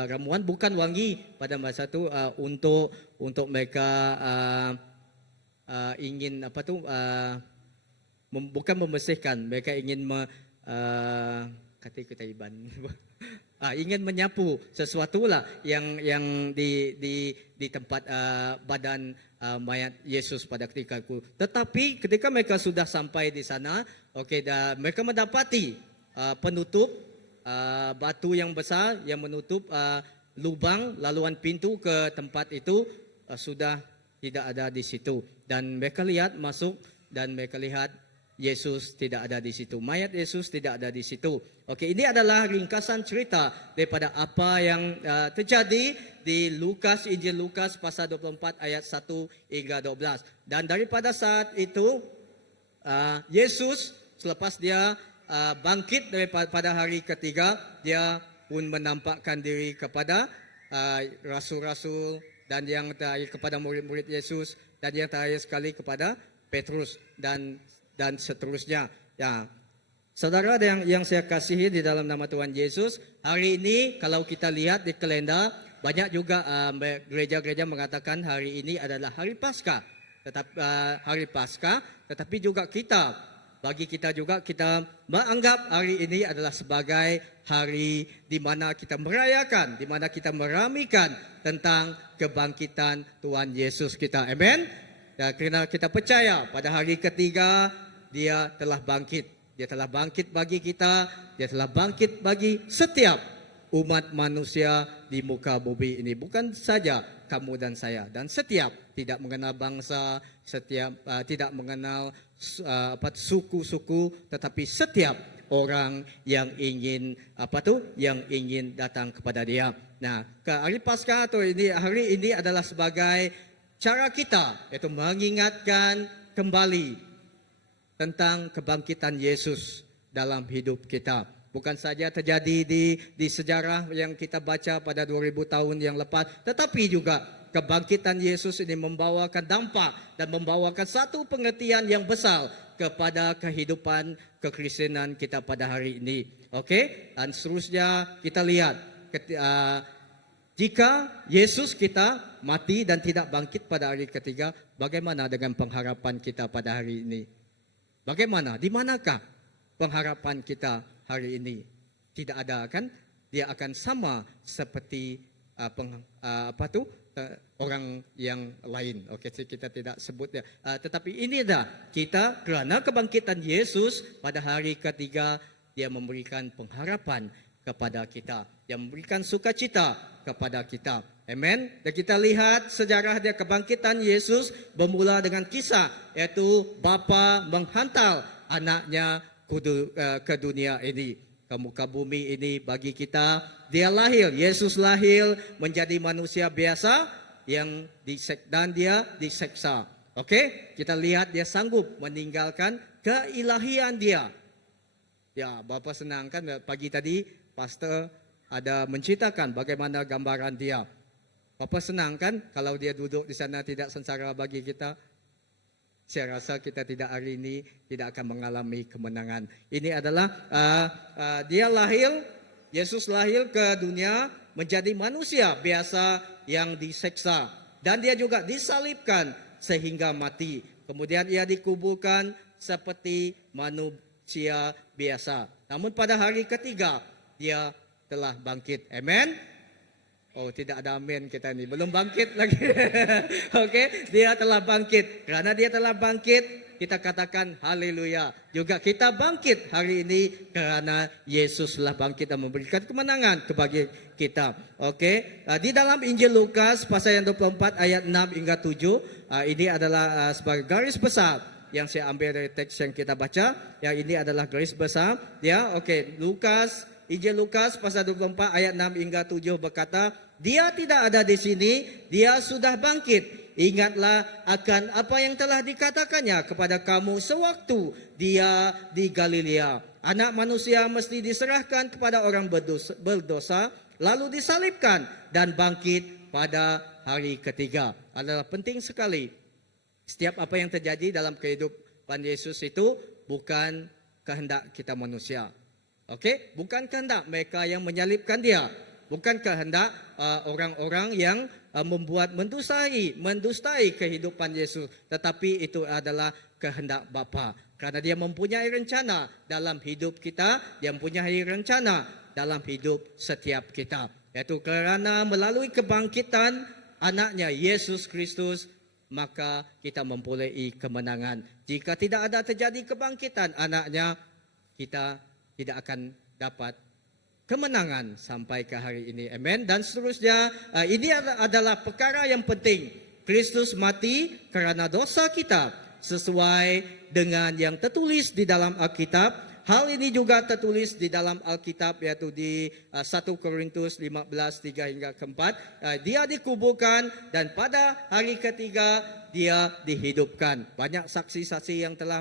ramuan bukan wangi pada masa itu untuk mereka ingin bukan membersihkan, mereka ingin ingin menyapu sesuatu lah yang di tempat badan mayat Yesus pada ketika itu. Tetapi ketika mereka sudah sampai di sana, mereka mendapati penutup batu yang besar yang menutup lubang laluan pintu ke tempat itu sudah tidak ada di situ. Dan mereka lihat masuk dan mereka lihat Yesus tidak ada di situ. Mayat Yesus tidak ada di situ. Okey, ini adalah ringkasan cerita daripada apa yang terjadi di Injil Lukas pasal 24 ayat 1 hingga 12. Dan daripada saat itu Yesus selepas dia bangkit daripada hari ketiga, dia pun menampakkan diri kepada rasul-rasul dan yang terakhir kepada murid-murid Yesus dan yang terakhir sekali kepada Petrus dan seterusnya. Ya, saudara yang saya kasihi di dalam nama Tuhan Yesus, hari ini kalau kita lihat di kalender banyak juga gereja-gereja mengatakan hari ini adalah hari Paskah. hari Paskah, tetapi juga bagi kita juga kita menganggap hari ini adalah sebagai hari di mana kita merayakan, di mana kita meramikan tentang kebangkitan Tuhan Yesus kita. Amen. Dan kerana kita percaya pada hari ketiga dia telah bangkit. Dia telah bangkit bagi kita, dia telah bangkit bagi setiap umat manusia di muka bumi ini. Bukan saja kamu dan saya, dan setiap tidak mengenal bangsa, setiap tidak mengenal suku-suku, tetapi setiap orang yang ingin yang ingin datang kepada dia. Nah, hari Paskah atau hari ini adalah sebagai cara kita itu mengingatkan kembali tentang kebangkitan Yesus dalam hidup kita. Bukan saja terjadi di sejarah yang kita baca pada 2000 tahun yang lepas, tetapi juga kebangkitan Yesus ini membawakan dampak dan membawakan satu pengertian yang besar kepada kehidupan kekristenan kita pada hari ini. Okey, dan seterusnya kita lihat jika Yesus kita mati dan tidak bangkit pada hari ketiga, bagaimana dengan pengharapan kita pada hari ini? Bagaimana? Di manakah pengharapan kita hari ini? Tidak ada kan? Dia akan sama seperti orang yang lain. Okey, kita tidak sebut ya. Tetapi ini dah kita kerana kebangkitan Yesus pada hari ketiga, dia memberikan pengharapan kepada kita, dia memberikan sukacita kepada kita. Amen. Dan kita lihat sejarah dia kebangkitan Yesus bermula dengan kisah iaitu bapa menghantar anaknya ke dunia ini, ke muka bumi ini bagi kita. Dia lahir, Yesus lahir menjadi manusia biasa yang dan dia diseksa. Okey, kita lihat dia sanggup meninggalkan keilahian dia. Ya, bapa senang kan pagi tadi pastor ada menceritakan bagaimana gambaran dia. Bapa senang kan kalau dia duduk di sana tidak sengsara bagi kita. Saya rasa kita tidak hari ini tidak akan mengalami kemenangan. Ini adalah dia lahir, Yesus lahir ke dunia menjadi manusia biasa yang diseksa. Dan dia juga disalibkan sehingga mati. Kemudian ia dikuburkan seperti manusia biasa. Namun pada hari ketiga dia telah bangkit. Amen. Oh, tidak ada amin kita ni. Belum bangkit lagi. Okey, dia telah bangkit. Kerana dia telah bangkit, kita katakan haleluya. Juga kita bangkit hari ini kerana Yesus telah bangkit dan memberikan kemenangan kepada kita. Okey, di dalam Injil Lukas pasal yang 24 ayat 6 hingga 7, ini adalah sebagai garis besar yang saya ambil dari teks yang kita baca. Yang ini adalah garis besar. Ya, okey, Injil Lukas pasal 24 ayat 6 hingga 7 berkata, dia tidak ada di sini, dia sudah bangkit. Ingatlah akan apa yang telah dikatakannya kepada kamu sewaktu dia di Galilea. Anak manusia mesti diserahkan kepada orang berdosa, lalu disalibkan dan bangkit pada hari ketiga. Adalah penting sekali. Setiap apa yang terjadi dalam kehidupan Yesus itu bukan kehendak kita manusia. Okey, bukan kehendak mereka yang menyalibkan dia. Bukan kehendak orang-orang yang membuat mendustai kehidupan Yesus, tetapi itu adalah kehendak Bapa. Kerana dia mempunyai rencana dalam hidup kita, dia mempunyai rencana dalam hidup setiap kita. Iaitu kerana melalui kebangkitan anaknya Yesus Kristus, maka kita mempunyai kemenangan. Jika tidak ada terjadi kebangkitan anaknya, kita tidak akan dapat kemenangan sampai ke hari ini. Amen. Dan seterusnya, ini adalah perkara yang penting. Kristus mati kerana dosa kita sesuai dengan yang tertulis di dalam Alkitab. Hal ini juga tertulis di dalam Alkitab, yaitu di 1 Korintus 15, 3 hingga 4. Dia dikuburkan dan pada hari ketiga dia dihidupkan. Banyak saksi-saksi yang telah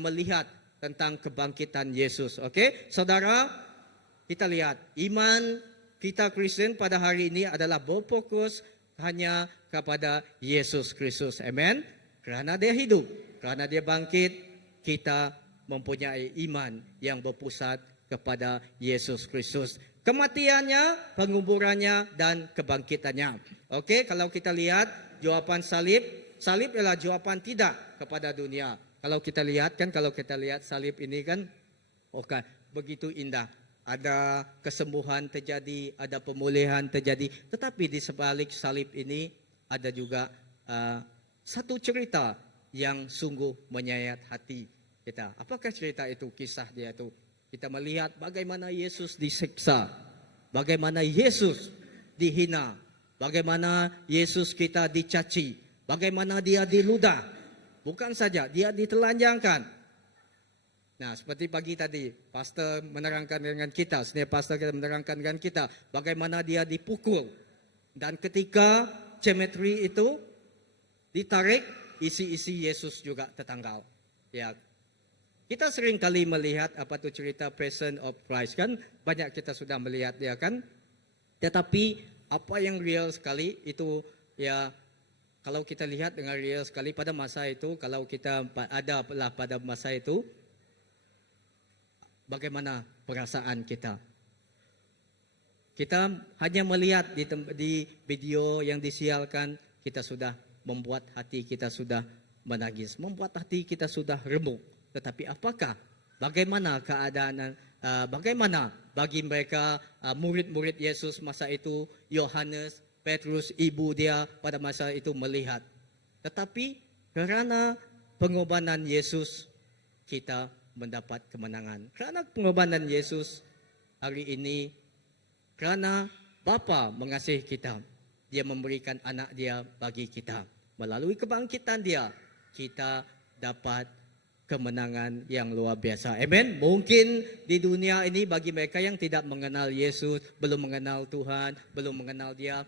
melihat tentang kebangkitan Yesus. Okey, saudara, kita lihat iman kita Kristen pada hari ini adalah berfokus hanya kepada Yesus Kristus. Amen. Kerana dia hidup, kerana dia bangkit, kita mempunyai iman yang berpusat kepada Yesus Kristus. Kematiannya, penguburannya dan kebangkitannya. Okey, kalau kita lihat jawapan salib salib adalah jawapan tidak kepada dunia. Kalau kita lihat salib ini kan, begitu indah. Ada kesembuhan terjadi, ada pemulihan terjadi. Tetapi di sebalik salib ini ada juga satu cerita yang sungguh menyayat hati kita. Apakah cerita itu? Kisah dia itu. Kita melihat bagaimana Yesus disiksa, bagaimana Yesus dihina, bagaimana Yesus kita dicaci, bagaimana dia diludah. Bukan saja, dia ditelanjangkan. Nah, seperti pagi tadi, pastor menerangkan dengan kita, senior pastor kita menerangkan dengan kita, bagaimana dia dipukul. Dan ketika cemetri itu ditarik, isi-isi Yesus juga tertanggal. Ya, kita sering kali melihat apa tu cerita Passion of Christ kan, banyak kita sudah melihat dia kan. Tetapi apa yang real sekali itu ya, kalau kita lihat dengan real sekali pada masa itu, kalau kita ada pada masa itu, bagaimana perasaan kita? Kita hanya melihat di video yang disiarkan, kita sudah membuat hati kita sudah menangis, membuat hati kita sudah remuk. Tetapi apakah, bagaimana keadaan, bagaimana bagi mereka murid-murid Yesus masa itu, Yohanes, Petrus, ibu dia pada masa itu melihat. Tetapi karena pengorbanan Yesus, kita mendapat kemenangan. Kerana pengorbanan Yesus hari ini, kerana Bapa mengasihi kita, dia memberikan anak dia bagi kita. Melalui kebangkitan dia, kita dapat kemenangan yang luar biasa. Amen. Mungkin di dunia ini bagi mereka yang tidak mengenal Yesus, belum mengenal Tuhan, belum mengenal dia,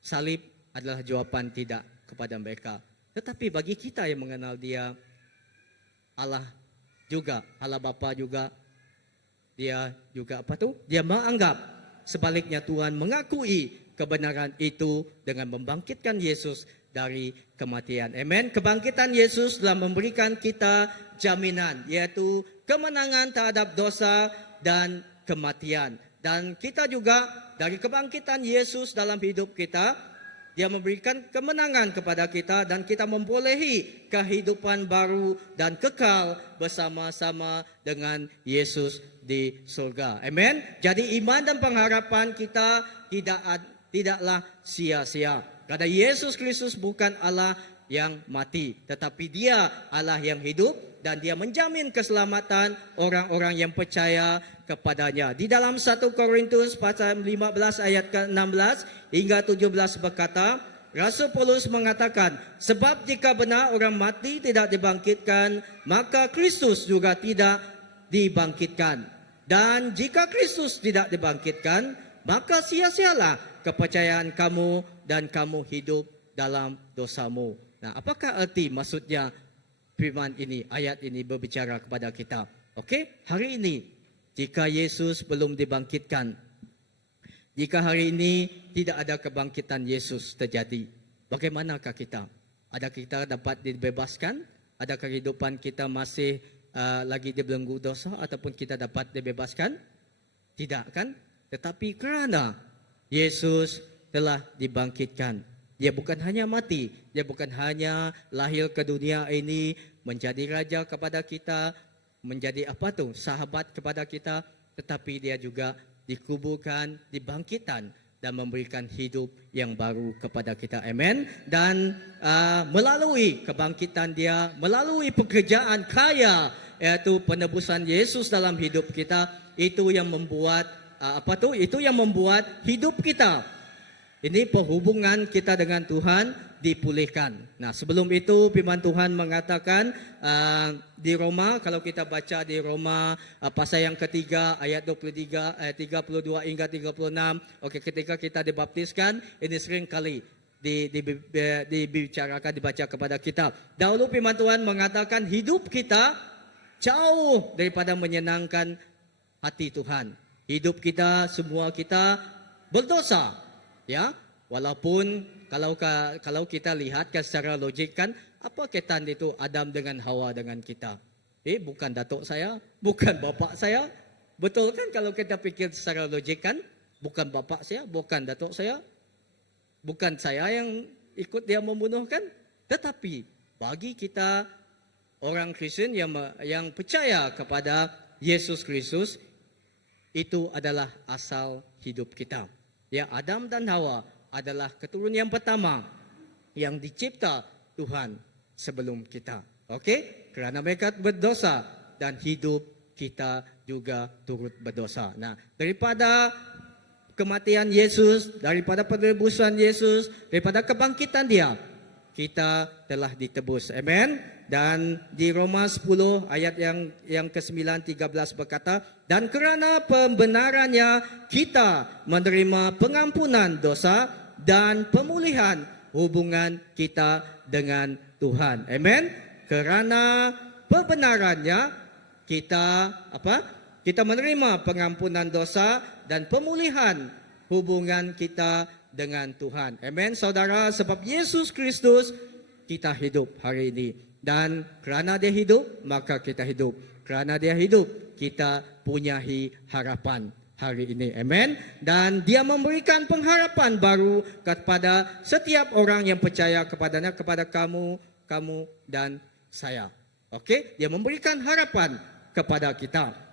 salib adalah jawaban tidak kepada mereka. Tetapi bagi kita yang mengenal dia, Allah juga, Allah Bapa juga, dia juga dia menganggap sebaliknya Tuhan mengakui kebenaran itu dengan membangkitkan Yesus dari kematian. Amen. Kebangkitan Yesus telah memberikan kita jaminan, yaitu kemenangan terhadap dosa dan kematian. Dan kita juga dari kebangkitan Yesus dalam hidup kita, dia memberikan kemenangan kepada kita dan kita membolehi kehidupan baru dan kekal bersama-sama dengan Yesus di surga. Amen. Jadi iman dan pengharapan kita tidaklah sia-sia. Karena Yesus Kristus bukan Allah yang mati, tetapi dia Allah yang hidup dan dia menjamin keselamatan orang-orang yang percaya kepadanya. Di dalam 1 Korintus pasal 15 ayat ke-16 hingga 17 berkata, Rasul Paulus mengatakan, sebab jika benar orang mati tidak dibangkitkan, maka Kristus juga tidak dibangkitkan. Dan jika Kristus tidak dibangkitkan, maka sia-sialah kepercayaan kamu dan kamu hidup dalam dosamu. Nah, apakah arti maksudnya firman ini, ayat ini berbicara kepada kita? Okey, hari ini jika Yesus belum dibangkitkan, jika hari ini tidak ada kebangkitan Yesus terjadi, bagaimanakah kita? Adakah kita dapat dibebaskan? Adakah kehidupan kita masih lagi dibelenggu dosa ataupun kita dapat dibebaskan? Tidak kan? Tetapi kerana Yesus telah dibangkitkan, dia bukan hanya mati, dia bukan hanya lahir ke dunia ini menjadi raja kepada kita, menjadi sahabat kepada kita, tetapi dia juga dikuburkan, dibangkitkan dan memberikan hidup yang baru kepada kita. Amen. Dan melalui kebangkitan dia, melalui pekerjaan kaya, yaitu penebusan Yesus dalam hidup kita, itu yang membuat itu yang membuat hidup kita, ini perhubungan kita dengan Tuhan dipulihkan. Nah, sebelum itu firman Tuhan mengatakan di Roma, kalau kita baca di Roma pasal yang ketiga ayat 23, ayat 32 hingga 36. Okey, ketika kita dibaptiskan, ini sering kali dibicarakan, dibaca kepada kita. Dahulu firman Tuhan mengatakan hidup kita jauh daripada menyenangkan hati Tuhan. Hidup kita, semua kita berdosa. Ya, walaupun kalau kita lihatkan secara logik kan, apa kaitan itu Adam dengan Hawa dengan kita? Bukan datuk saya, bukan bapak saya. Betul kan kalau kita fikir secara logik kan? Bukan bapak saya, bukan datuk saya. Bukan saya yang ikut dia membunuh kan? Tetapi bagi kita orang Kristen yang percaya kepada Yesus Kristus, itu adalah asal hidup kita. Ya, Adam dan Hawa adalah keturunan yang pertama yang dicipta Tuhan sebelum kita. Okey? Kerana mereka berdosa dan hidup kita juga turut berdosa. Nah, daripada kematian Yesus, daripada penebusan Yesus, daripada kebangkitan Dia, kita telah ditebus. Amen. Dan di Roma 10 ayat yang ke-9 13 berkata, dan kerana pembenarannya kita menerima pengampunan dosa dan pemulihan hubungan kita dengan Tuhan. Amen. Kerana pembenarannya kita Kita menerima pengampunan dosa dan pemulihan hubungan kita dengan Tuhan. Amen. Saudara, sebab Yesus Kristus kita hidup hari ini. Dan kerana Dia hidup, maka kita hidup. Kerana Dia hidup, kita punya harapan hari ini. Amen. Dan Dia memberikan pengharapan baru kepada setiap orang yang percaya kepadanya, kepada kamu dan saya. Okey, Dia memberikan harapan kepada kita.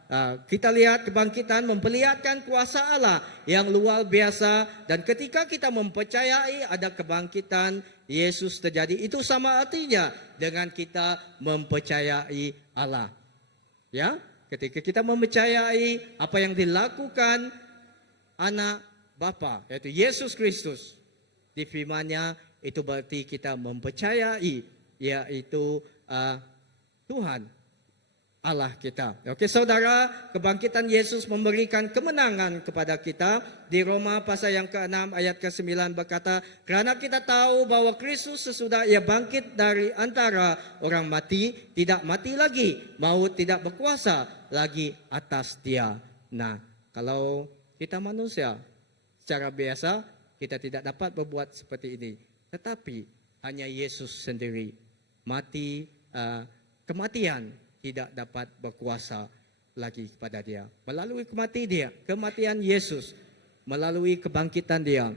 Kita lihat kebangkitan memperlihatkan kuasa Allah yang luar biasa, dan ketika kita mempercayai ada kebangkitan Yesus terjadi, itu sama artinya dengan kita mempercayai Allah. Ya, ketika kita mempercayai apa yang dilakukan anak Bapa, yaitu Yesus Kristus di firman-Nya, itu berarti kita mempercayai yaitu Tuhan Allah kita. Okey, saudara, kebangkitan Yesus memberikan kemenangan kepada kita. Di Roma pasal yang ke-6 ayat ke-9 berkata, kerana kita tahu bahawa Kristus sesudah Ia bangkit dari antara orang mati, tidak mati lagi, maut tidak berkuasa lagi atas Dia. Nah, kalau kita manusia, secara biasa, kita tidak dapat berbuat seperti ini. Tetapi, hanya Yesus sendiri mati, kematian tidak dapat berkuasa lagi kepada Dia. Melalui kematian Yesus, melalui kebangkitan Dia,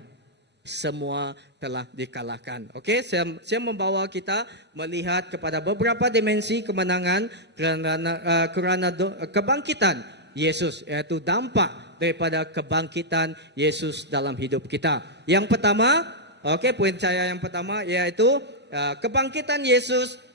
semua telah dikalahkan. Okey, saya membawa kita melihat kepada beberapa dimensi kemenangan kerana kebangkitan Yesus, iaitu dampak daripada kebangkitan Yesus dalam hidup kita. Yang pertama, okey, poin saya yang pertama iaitu kebangkitan Yesus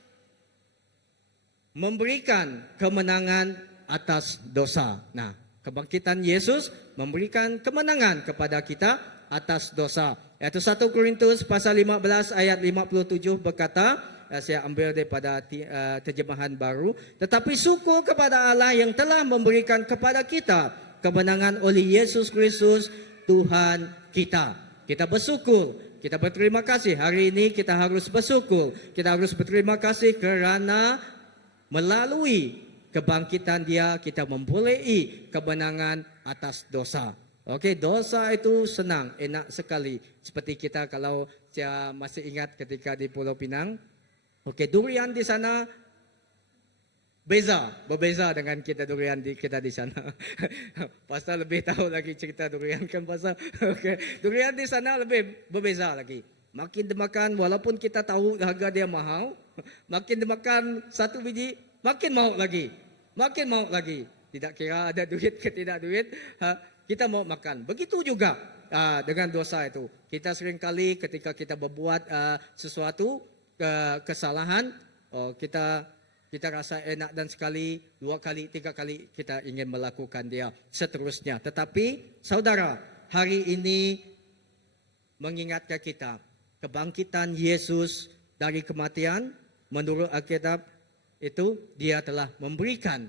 memberikan kemenangan atas dosa. Nah, kebangkitan Yesus memberikan kemenangan kepada kita atas dosa. Iaitu 1 Korintus pasal 15 ayat 57 berkata, saya ambil daripada terjemahan baru, tetapi syukur kepada Allah yang telah memberikan kepada kita kemenangan oleh Yesus Kristus Tuhan kita. Kita bersyukur, kita berterima kasih. Hari ini kita harus bersyukur. Kita harus berterima kasih kerana melalui kebangkitan Dia, kita mempunyai kemenangan atas dosa. Okey, dosa itu senang, enak sekali. Seperti kita, kalau saya masih ingat ketika di Pulau Pinang, okey, durian di sana berbeza dengan kita durian kita di sana. Pasal lebih tahu lagi cerita durian kan pasal. Okey, durian di sana lebih berbeza lagi. Makin dimakan, walaupun kita tahu harga dia mahal, makin dimakan satu biji, makin mau lagi. Makin mau lagi. Tidak kira ada duit ke tidak duit, kita mau makan. Begitu juga dengan dosa itu. Kita seringkali ketika kita berbuat sesuatu kesalahan, kita rasa enak, dan sekali, 2 kali, 3 kali kita ingin melakukan dia seterusnya. Tetapi saudara, hari ini mengingatkan kita, kebangkitan Yesus dari kematian, menurut Alkitab itu Dia telah memberikan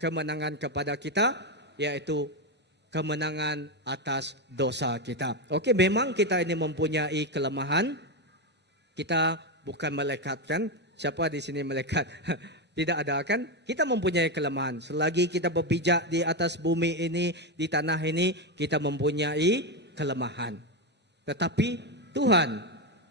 kemenangan kepada kita, yaitu kemenangan atas dosa kita. Okey, memang kita ini mempunyai kelemahan. Kita bukan malaikat kan? Siapa di sini malaikat? Tidak ada kan? Kita mempunyai kelemahan. Selagi kita berpijak di atas bumi ini, di tanah ini, kita mempunyai kelemahan. Tetapi Tuhan,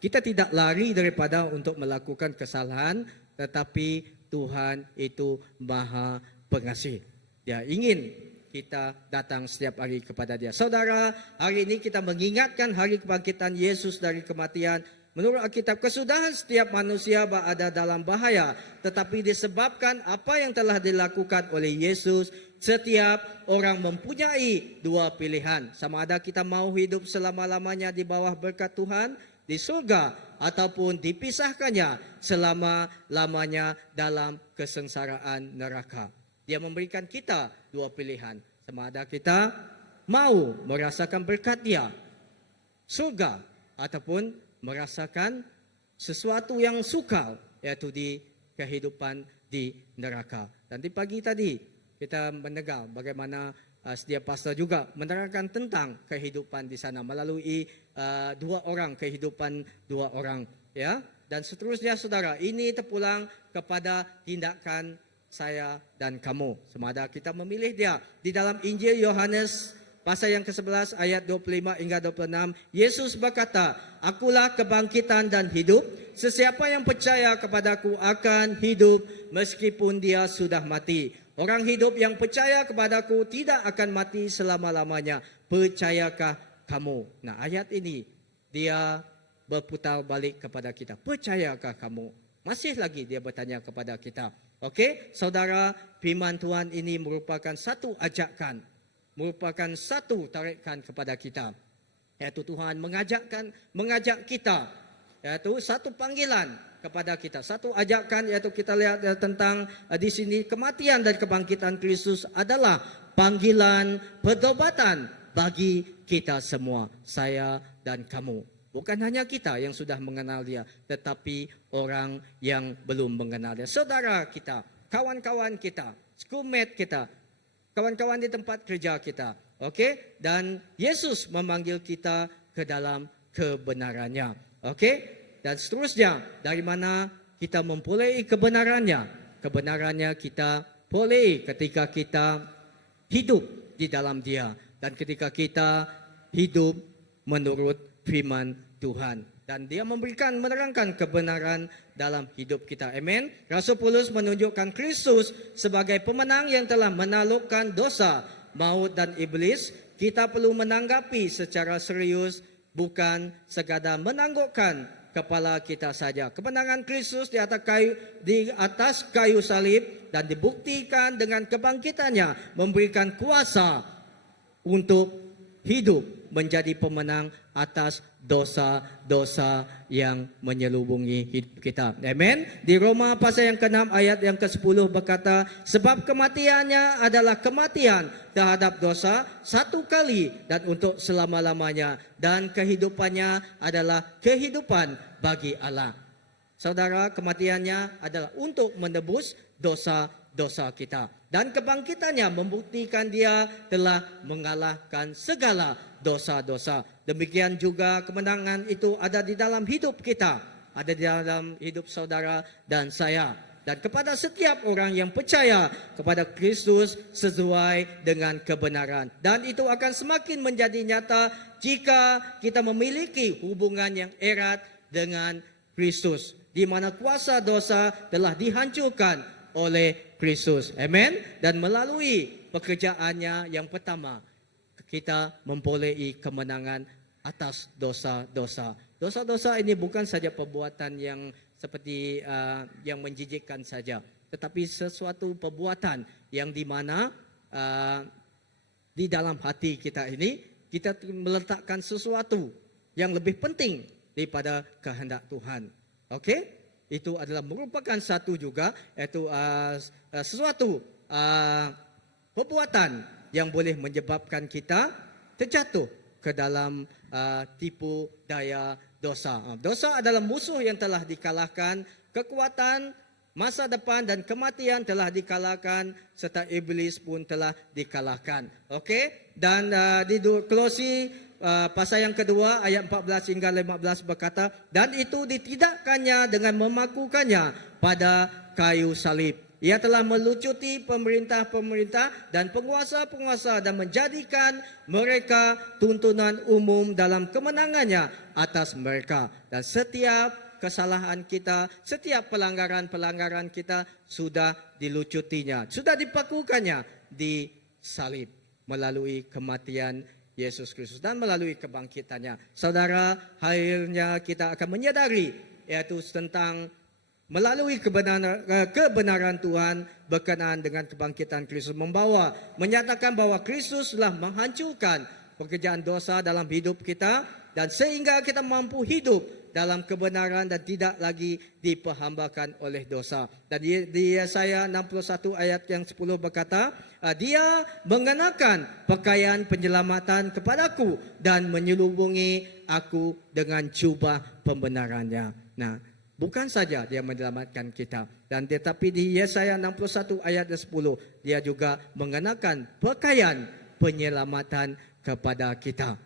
kita tidak lari daripada untuk melakukan kesalahan, tetapi Tuhan itu Maha Pengasih. Dia ingin kita datang setiap hari kepada Dia. Saudara, hari ini kita mengingatkan hari kebangkitan Yesus dari kematian. Menurut Alkitab, kesudahan setiap manusia berada dalam bahaya, tetapi disebabkan apa yang telah dilakukan oleh Yesus, setiap orang mempunyai dua pilihan. Sama ada kita mau hidup selama-lamanya di bawah berkat Tuhan di surga, ataupun dipisahkannya selama-lamanya dalam kesengsaraan neraka. Dia memberikan kita dua pilihan. Sama ada kita mau merasakan berkat Dia, surga, ataupun merasakan sesuatu yang sukar, yaitu di kehidupan di neraka. Dan di pagi tadi kita mendengar bagaimana setiap pastor juga menerangkan tentang kehidupan di sana melalui kehidupan dua orang, ya. Dan seterusnya saudara, ini terpulang kepada tindakan saya dan kamu. Semada kita memilih Dia. Di dalam Injil Yohanes pasal yang ke-11 ayat 25 hingga 26, Yesus berkata, "Akulah kebangkitan dan hidup. Sesiapa yang percaya kepadaku akan hidup meskipun dia sudah mati. Orang hidup yang percaya kepadaku tidak akan mati selama-lamanya. Percayakah kamu?" Nah, ayat ini dia berputar balik kepada kita. Percayakah kamu? Masih lagi dia bertanya kepada kita. Okey, saudara, firman Tuhan ini merupakan satu ajakan, merupakan satu tarikan kepada kita. Yaitu Tuhan mengajak kita, yaitu satu panggilan kepada kita. Satu ajakan, yaitu kita lihat tentang di sini kematian dan kebangkitan Kristus adalah panggilan pertobatan bagi kita semua, saya dan kamu. Bukan hanya kita yang sudah mengenal Dia, tetapi orang yang belum mengenal Dia. Saudara kita, kawan-kawan kita, schoolmate kita, kawan-kawan di tempat kerja kita. Okey? Dan Yesus memanggil kita ke dalam kebenarannya. Okey? Dan seterusnya, dari mana kita memperoleh kebenarannya? Kebenarannya kita peroleh ketika kita hidup di dalam Dia. Dan ketika kita hidup menurut firman Tuhan. Dan Dia menerangkan kebenaran dalam hidup kita. Amen. Rasul Paulus menunjukkan Kristus sebagai pemenang yang telah menaklukkan dosa, maut dan iblis. Kita perlu menanggapi secara serius, bukan sekadar menanggukkan kepala kita saja. Kemenangan Kristus di atas kayu salib dan dibuktikan dengan kebangkitannya memberikan kuasa untuk hidup menjadi pemenang atas dosa-dosa yang menyelubungi hidup kita. Amen. Di Roma pasal yang ke-6 ayat yang ke-10 berkata, sebab kematiannya adalah kematian terhadap dosa satu kali dan untuk selama-lamanya, dan kehidupannya adalah kehidupan bagi Allah. Saudara, kematiannya adalah untuk menebus dosa-dosa kita. Dan kebangkitannya membuktikan Dia telah mengalahkan segala dosa-dosa. Demikian juga kemenangan itu ada di dalam hidup kita, ada di dalam hidup saudara dan saya. Dan kepada setiap orang yang percaya kepada Kristus sesuai dengan kebenaran. Dan itu akan semakin menjadi nyata jika kita memiliki hubungan yang erat dengan Kristus, di mana kuasa dosa telah dihancurkan oleh Kristus. Amen. Dan melalui pekerjaannya yang pertama, kita memperoleh kemenangan atas dosa-dosa. Dosa-dosa ini bukan saja perbuatan yang seperti yang menjijikkan saja, tetapi sesuatu perbuatan yang di mana di dalam hati kita ini kita meletakkan sesuatu yang lebih penting daripada kehendak Tuhan. Okey? Itu adalah merupakan satu juga, yaitu sesuatu perbuatan yang boleh menyebabkan kita terjatuh ke dalam tipu daya dosa. Dosa adalah musuh yang telah dikalahkan, kekuatan masa depan dan kematian telah dikalahkan, serta iblis pun telah dikalahkan. Okey? Dan di Kolose pasal yang kedua ayat 14 hingga 15 berkata, dan itu ditidakkannya dengan memakukannya pada kayu salib. Ia telah melucuti pemerintah-pemerintah dan penguasa-penguasa dan menjadikan mereka tuntunan umum dalam kemenangannya atas mereka. Dan setiap kesalahan kita, setiap pelanggaran-pelanggaran kita sudah dilucutinya, sudah dipakukannya di salib melalui kematian Yesus Kristus dan melalui kebangkitannya. Saudara, akhirnya kita akan menyadari yaitu tentang melalui kebenaran Tuhan berkenaan dengan kebangkitan Kristus menyatakan bahwa Kristus telah menghancurkan pekerjaan dosa dalam hidup kita dan sehingga kita mampu hidup dalam kebenaran dan tidak lagi diperhambakan oleh dosa. Dan di Yesaya 61 ayat yang 10 berkata, Dia mengenakan pakaian penyelamatan kepadaku dan menyelubungi aku dengan jubah pembenarannya. Nah, bukan saja Dia menyelamatkan kita, dan tetapi di Yesaya 61 ayat 10 Dia juga mengenakan pakaian penyelamatan kepada kita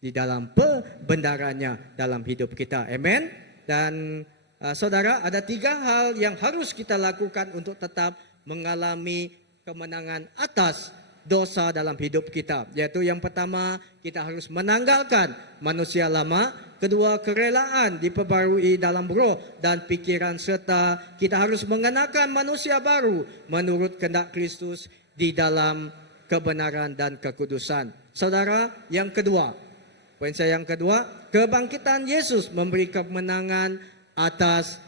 di dalam pembenarannya dalam hidup kita. Amen. Dan saudara, ada 3 hal yang harus kita lakukan untuk tetap mengalami kemenangan atas dosa dalam hidup kita. Yaitu yang pertama, kita harus menanggalkan manusia lama. Kedua, kerelaan diperbarui dalam roh dan pikiran, serta kita harus mengenakan manusia baru menurut kehendak Kristus di dalam kebenaran dan kekudusan. Saudara, yang kedua, poin saya yang kedua, kebangkitan Yesus memberi kemenangan atas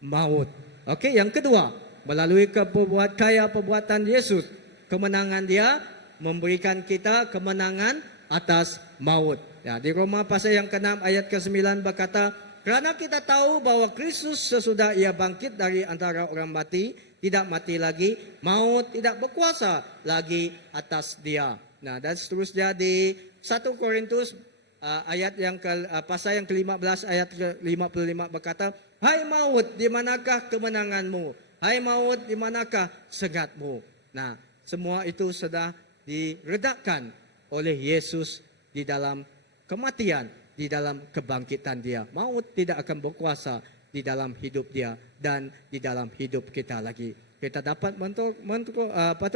maut. Oke, yang kedua, melalui perbuatan Yesus, kemenangan Dia memberikan kita kemenangan atas maut. Ya, di Roma pasal yang ke-6 ayat ke-9 berkata, kerana kita tahu bahwa Kristus sesudah Ia bangkit dari antara orang mati, tidak mati lagi, maut tidak berkuasa lagi atas Dia. Nah, dan seterusnya di 1 Korintus ayat yang pasal yang ke-15 ayat ke-55 berkata, hai maut, di manakah kemenanganmu? Hai maut, di manakah segatmu? Nah, semua itu sudah diredakkan oleh Yesus di dalam kematian, di dalam kebangkitan Dia. Maut tidak akan berkuasa di dalam hidup Dia dan di dalam hidup kita lagi. Kita dapat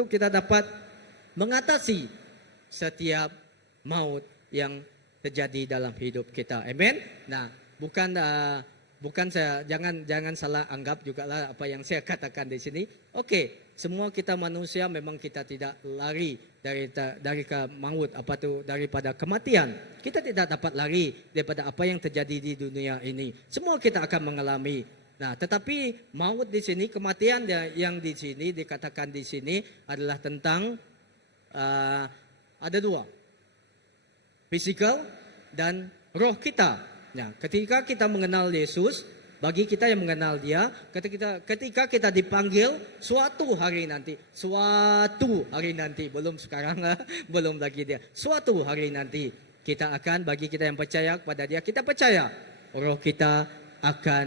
kita dapat mengatasi setiap maut yang terjadi dalam hidup kita. Amen. Nah, bukan saya jangan salah anggap juga lah apa yang saya katakan di sini. Oke, semua kita manusia memang kita tidak lari dari ke maut daripada kematian. Kita tidak dapat lari daripada apa yang terjadi di dunia ini. Semua kita akan mengalami. Nah, tetapi maut di sini, kematian yang di sini dikatakan di sini adalah tentang ada 2. Fisikal dan roh kita. Ya, ketika kita mengenal Yesus, bagi kita yang mengenal Dia, ketika kita dipanggil suatu hari nanti, belum sekarang, belum lagi dia. Suatu hari nanti kita akan, bagi kita yang percaya kepada Dia, kita percaya roh kita akan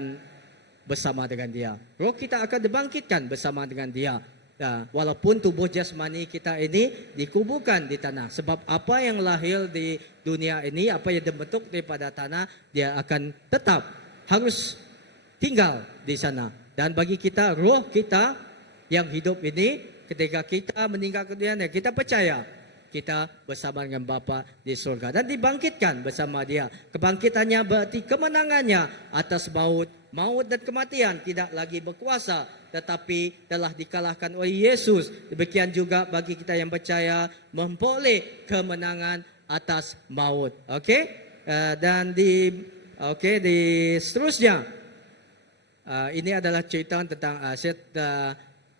bersama dengan Dia. Roh kita akan dibangkitkan bersama dengan Dia. Nah, walaupun tubuh jasmani kita ini dikuburkan di tanah. Sebab apa yang lahir di dunia ini, apa yang dibentuk daripada tanah, dia akan tetap harus tinggal di sana. Dan bagi kita, roh kita yang hidup ini, ketika kita meninggal ke dunia, kita percaya kita bersama dengan Bapa di surga dan dibangkitkan bersama Dia. Kebangkitannya berarti kemenangannya atas maut dan kematian tidak lagi berkuasa, tetapi telah dikalahkan oleh Yesus. Demikian juga bagi kita yang percaya memperoleh kemenangan atas maut. Okey, dan di seterusnya ini adalah cerita tentang saya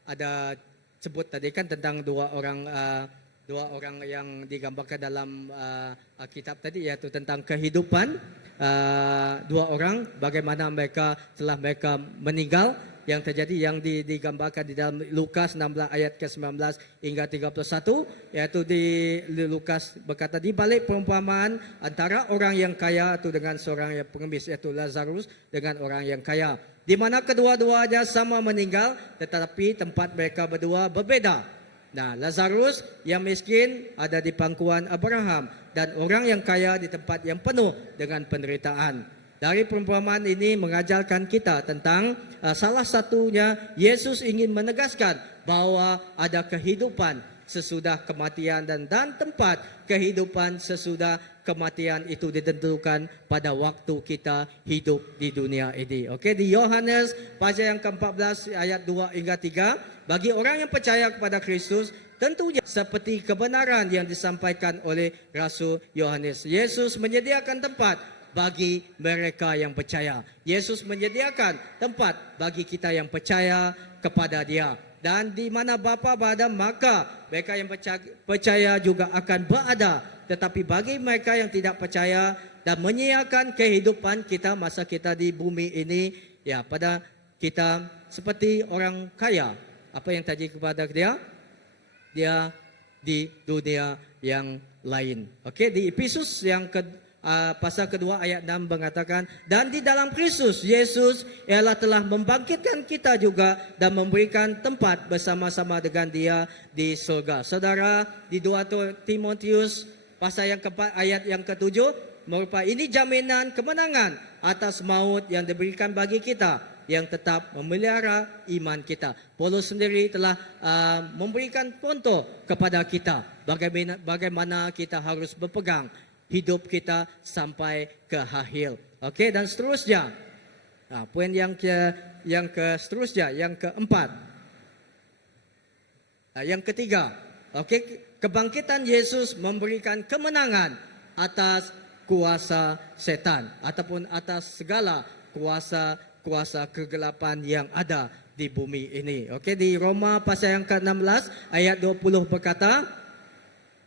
ada sebut tadi kan tentang dua orang yang digambarkan dalam Alkitab tadi, yaitu tentang kehidupan dua orang, bagaimana setelah mereka meninggal, yang terjadi yang digambarkan di dalam Lukas 16 ayat ke-19 hingga 31, yaitu di Lukas berkata, di balik perumpamaan antara orang yang kaya itu dengan seorang yang pengemis, yaitu Lazarus dengan orang yang kaya, di mana kedua-duanya sama meninggal, tetapi tempat mereka berdua berbeda. Nah, Lazarus yang miskin ada di pangkuan Abraham dan orang yang kaya di tempat yang penuh dengan penderitaan. Dari perumpamaan ini mengajarkan kita tentang salah satunya Yesus ingin menegaskan bahwa ada kehidupan sesudah kematian dan tempat kehidupan sesudah kematian itu ditentukan pada waktu kita hidup di dunia ini. Okey, di Yohanes pasal yang ke-14 ayat 2 hingga 3, bagi orang yang percaya kepada Kristus, tentunya seperti kebenaran yang disampaikan oleh Rasul Yohanes. Yesus menyediakan tempat bagi mereka yang percaya. Yesus menyediakan tempat bagi kita yang percaya kepada Dia. Dan di mana Bapa berada, maka mereka yang percaya juga akan berada. Tetapi bagi mereka yang tidak percaya dan menyiapkan kehidupan kita masa kita di bumi ini, ya, pada kita seperti orang kaya. Apa yang terjadi kepada dia? Dia di dunia yang lain. Okey, di Efesus yang pasal kedua ayat 6 mengatakan, dan di dalam Kristus Yesus ialah telah membangkitkan kita juga dan memberikan tempat bersama-sama dengan Dia di surga. Saudara, di 2 Timotius pasal yang keempat ayat yang ketujuh merupakan ini jaminan kemenangan atas maut yang diberikan bagi kita yang tetap memelihara iman kita. Paulus sendiri telah memberikan contoh kepada kita bagaimana kita harus berpegang hidup kita sampai ke akhir. Okey, dan seterusnya. Poin yang seterusnya, yang keempat. Yang ketiga. Okey, kebangkitan Yesus memberikan kemenangan atas kuasa setan ataupun atas segala kuasa kegelapan yang ada di bumi ini. Okey, di Roma pasal yang ke-16 ayat 20 berkata,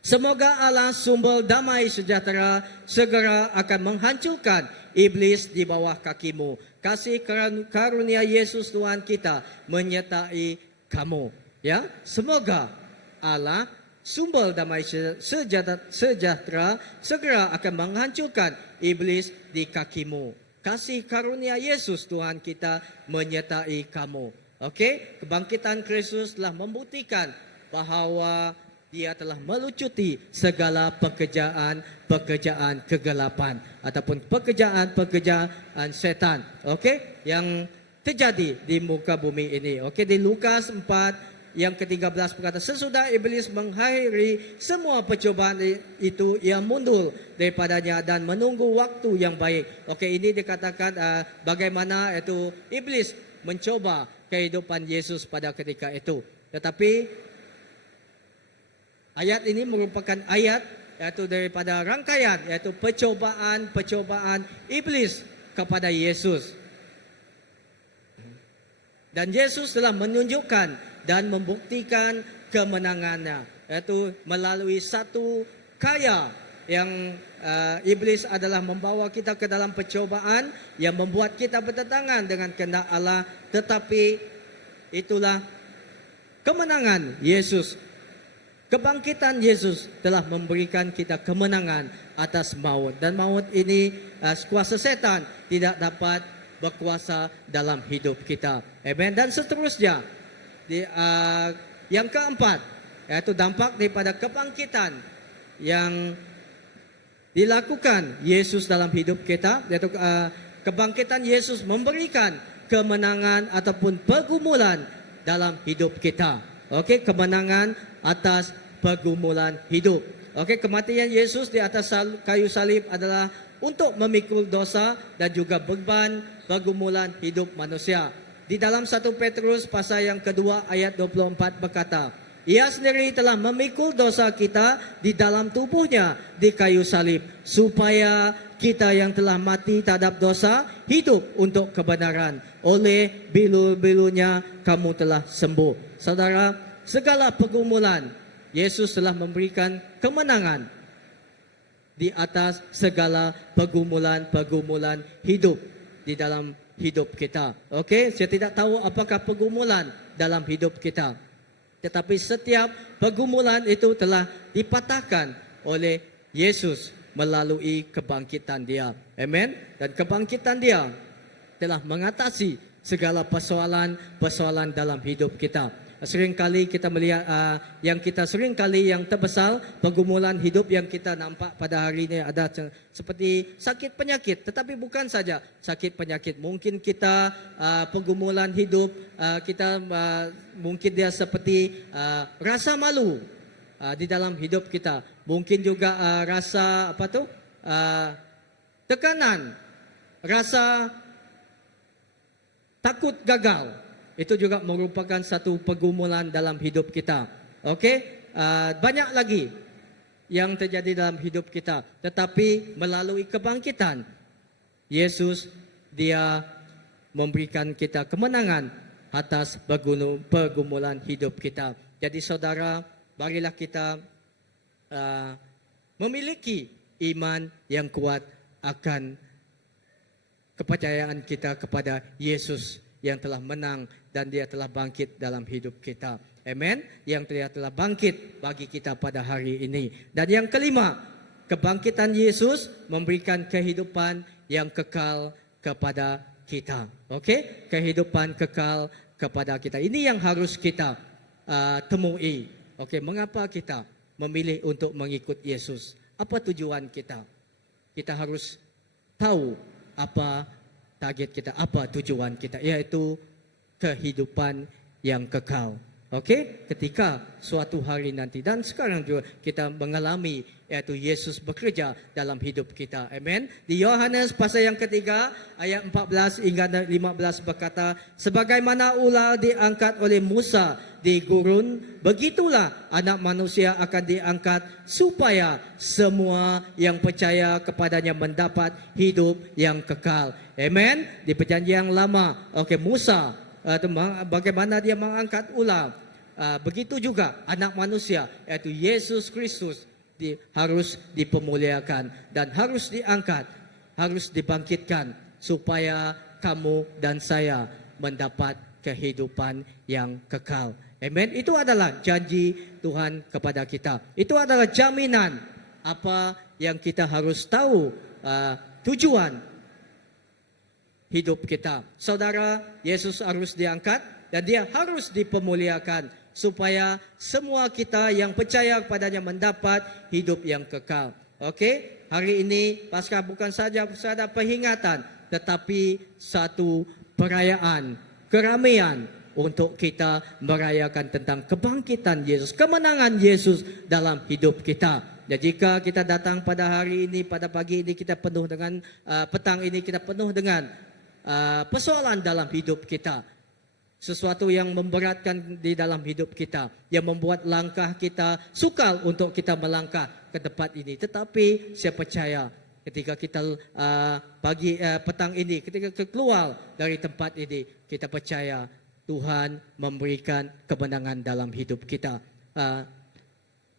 semoga Allah sumber damai sejahtera segera akan menghancurkan iblis di bawah kakimu. Kasih karunia Yesus Tuhan kita menyertai kamu. Ya, semoga Allah sumber damai sejahtera segera akan menghancurkan iblis di kakimu. Kasih karunia Yesus Tuhan kita menyertai kamu. Okey, kebangkitan Kristus telah membuktikan bahawa Dia telah melucuti segala pekerjaan kegelapan ataupun pekerjaan setan. Okey, yang terjadi di muka bumi ini. Okey, di Lukas 4 yang ke-13 berkata, sesudah iblis mengakhiri semua percobaan itu, ia mundur daripadanya dan menunggu waktu yang baik. Okey, ini dikatakan bagaimana itu iblis mencoba kehidupan Yesus pada ketika itu. Tetapi ayat ini merupakan ayat iaitu daripada rangkaian iaitu percobaan iblis kepada Yesus. Dan Yesus telah menunjukkan dan membuktikan kemenangannya iaitu melalui satu karya yang iblis adalah membawa kita ke dalam percobaan yang membuat kita bertentangan dengan kehendak Allah, tetapi itulah kemenangan Yesus. Kebangkitan Yesus telah memberikan kita kemenangan atas maut. Dan maut ini, kuasa setan tidak dapat berkuasa dalam hidup kita. Amen. Dan seterusnya, yang keempat, yaitu dampak daripada kebangkitan yang dilakukan Yesus dalam hidup kita, yaitu kebangkitan Yesus memberikan kemenangan ataupun pergumulan dalam hidup kita. Okey, kemenangan atas pergumulan hidup. Okey, kematian Yesus di atas kayu salib adalah untuk memikul dosa dan juga beban pergumulan hidup manusia. Di dalam 1 Petrus pasal yang kedua ayat 24 berkata, ia sendiri telah memikul dosa kita di dalam tubuhnya di kayu salib, supaya kita yang telah mati terhadap dosa hidup untuk kebenaran. Oleh bilu-bilunya kamu telah sembuh. Saudara, segala pergumulan Yesus telah memberikan kemenangan di atas segala pergumulan hidup di dalam hidup kita. Okey, saya tidak tahu apakah pergumulan dalam hidup kita. Tetapi setiap pergumulan itu telah dipatahkan oleh Yesus melalui kebangkitan Dia. Amen. Dan kebangkitan Dia telah mengatasi segala persoalan dalam hidup kita. Seringkali kita melihat yang terbesar pergumulan hidup yang kita nampak pada hari ini ada seperti sakit penyakit, tetapi bukan saja sakit penyakit. Mungkin kita pergumulan hidup kita mungkin dia seperti rasa malu di dalam hidup kita. Mungkin juga rasa tekanan, rasa takut gagal. Itu juga merupakan satu pergumulan dalam hidup kita. Okey? banyak lagi yang terjadi dalam hidup kita. Tetapi melalui kebangkitan, Yesus dia memberikan kita kemenangan atas pergumulan hidup kita. Jadi saudara, marilah kita memiliki iman yang kuat akan kepercayaan kita kepada Yesus yang telah menang dan dia telah bangkit dalam hidup kita. Amen. Yang dia telah bangkit bagi kita pada hari ini. Dan yang kelima, kebangkitan Yesus memberikan kehidupan yang kekal kepada kita. Okey? Kehidupan kekal kepada kita. Ini yang harus kita temui. Okey, mengapa kita memilih untuk mengikut Yesus? Apa tujuan kita? Kita harus tahu apa target kita, apa tujuan kita, yaitu kehidupan yang kekal. Okey, ketika suatu hari nanti dan sekarang juga kita mengalami yaitu Yesus bekerja dalam hidup kita. Amen. Di Yohanes pasal yang ketiga ayat 14 hingga 15 berkata, sebagaimana ular diangkat oleh Musa di gurun, begitulah anak manusia akan diangkat supaya semua yang percaya kepadanya mendapat hidup yang kekal. Amen. Di perjanjian lama, Musa bagaimana dia mengangkat ular, begitu juga anak manusia yaitu Yesus Kristus harus dipemuliakan dan harus diangkat, harus dibangkitkan supaya kamu dan saya mendapat kehidupan yang kekal. Amen. Itu adalah janji Tuhan kepada kita. Itu adalah jaminan apa yang kita harus tahu, tujuan hidup kita. Saudara, Yesus harus diangkat dan dia harus dipemuliakan supaya semua kita yang percaya kepadanya mendapat hidup yang kekal. Okey, hari ini Paskah bukan saja peringatan, tetapi satu perayaan, keramaian untuk kita merayakan tentang kebangkitan Yesus, kemenangan Yesus dalam hidup kita. Dan jika kita datang pada hari ini, pada pagi ini kita penuh dengan petang ini kita penuh dengan persoalan dalam hidup kita, sesuatu yang memberatkan di dalam hidup kita, yang membuat langkah kita sukar untuk kita melangkah ke tempat ini. Tetapi saya percaya ketika kita petang ini, ketika keluar dari tempat ini, kita percaya Tuhan memberikan kemenangan dalam hidup kita.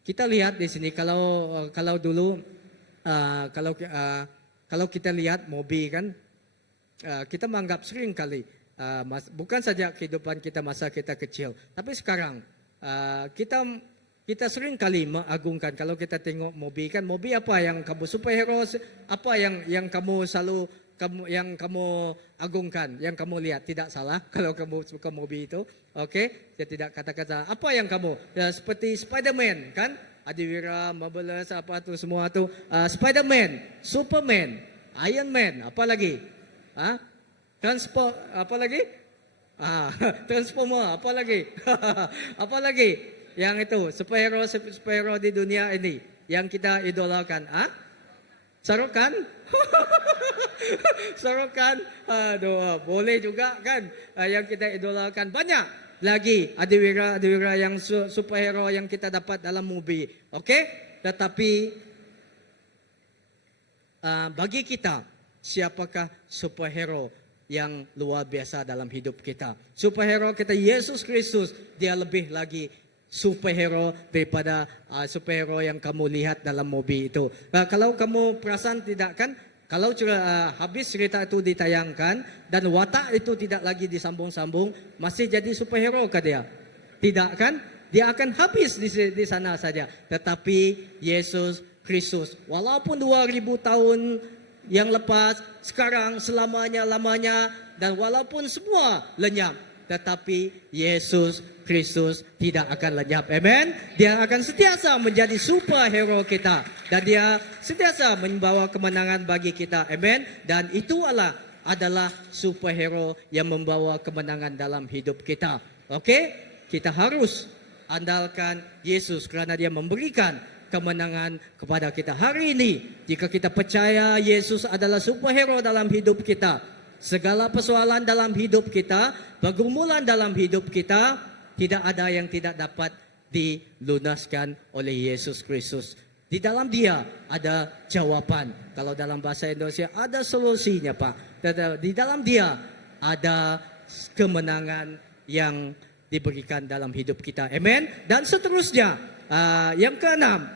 Kita lihat di sini, kalau dulu kalau kita lihat mobil kan, kita menganggap sering kali, bukan saja kehidupan kita masa kita kecil, tapi sekarang kita sering kali mengagungkan. Kalau kita tengok mobil kan, mobil apa yang kamu superhero, apa yang kamu selalu yang kamu agungkan, yang kamu lihat. Tidak salah kalau kamu suka mobil itu. Okey, saya tidak kata-kata apa yang kamu seperti Spiderman kan, Adiwira, Marvelous, apa tu semua tu, Spiderman, Superman, Iron Man, apa lagi? Apa lagi? Transformer, apa lagi? Apa lagi? Yang itu, superhero di dunia ini yang kita idolakan. Sarukan? Sarukan? Aduh, boleh juga kan yang kita idolakan. Banyak lagi adiwira yang superhero yang kita dapat dalam movie. Okey? Tetapi bagi kita, siapakah superhero yang luar biasa dalam hidup kita? Superhero kita Yesus Kristus, dia lebih lagi superhero daripada superhero yang kamu lihat dalam mobil itu. Kalau kamu perasan tidak kan, kalau habis cerita itu ditayangkan dan watak itu tidak lagi disambung-sambung, masih jadi superhero kah dia? Tidak kan? Dia akan habis di sana saja. Tetapi Yesus Kristus, walaupun 2000 tahun yang lepas, sekarang selama-lamanya, dan walaupun semua lenyap, tetapi Yesus Kristus tidak akan lenyap. Amen. Dia akan sentiasa menjadi superhero kita dan dia sentiasa membawa kemenangan bagi kita. Amen. Dan itu adalah superhero yang membawa kemenangan dalam hidup kita. Okey? Kita harus andalkan Yesus kerana dia memberikan kemenangan kepada kita. Hari ini, jika kita percaya Yesus adalah superhero dalam hidup kita, segala persoalan dalam hidup kita, pergumulan dalam hidup kita, tidak ada yang tidak dapat dilunaskan oleh Yesus Kristus. Di dalam Dia ada jawaban. Kalau dalam bahasa Indonesia ada solusinya, Pak. Di dalam Dia ada kemenangan yang diberikan dalam hidup kita. Amen. Dan seterusnya, yang keenam,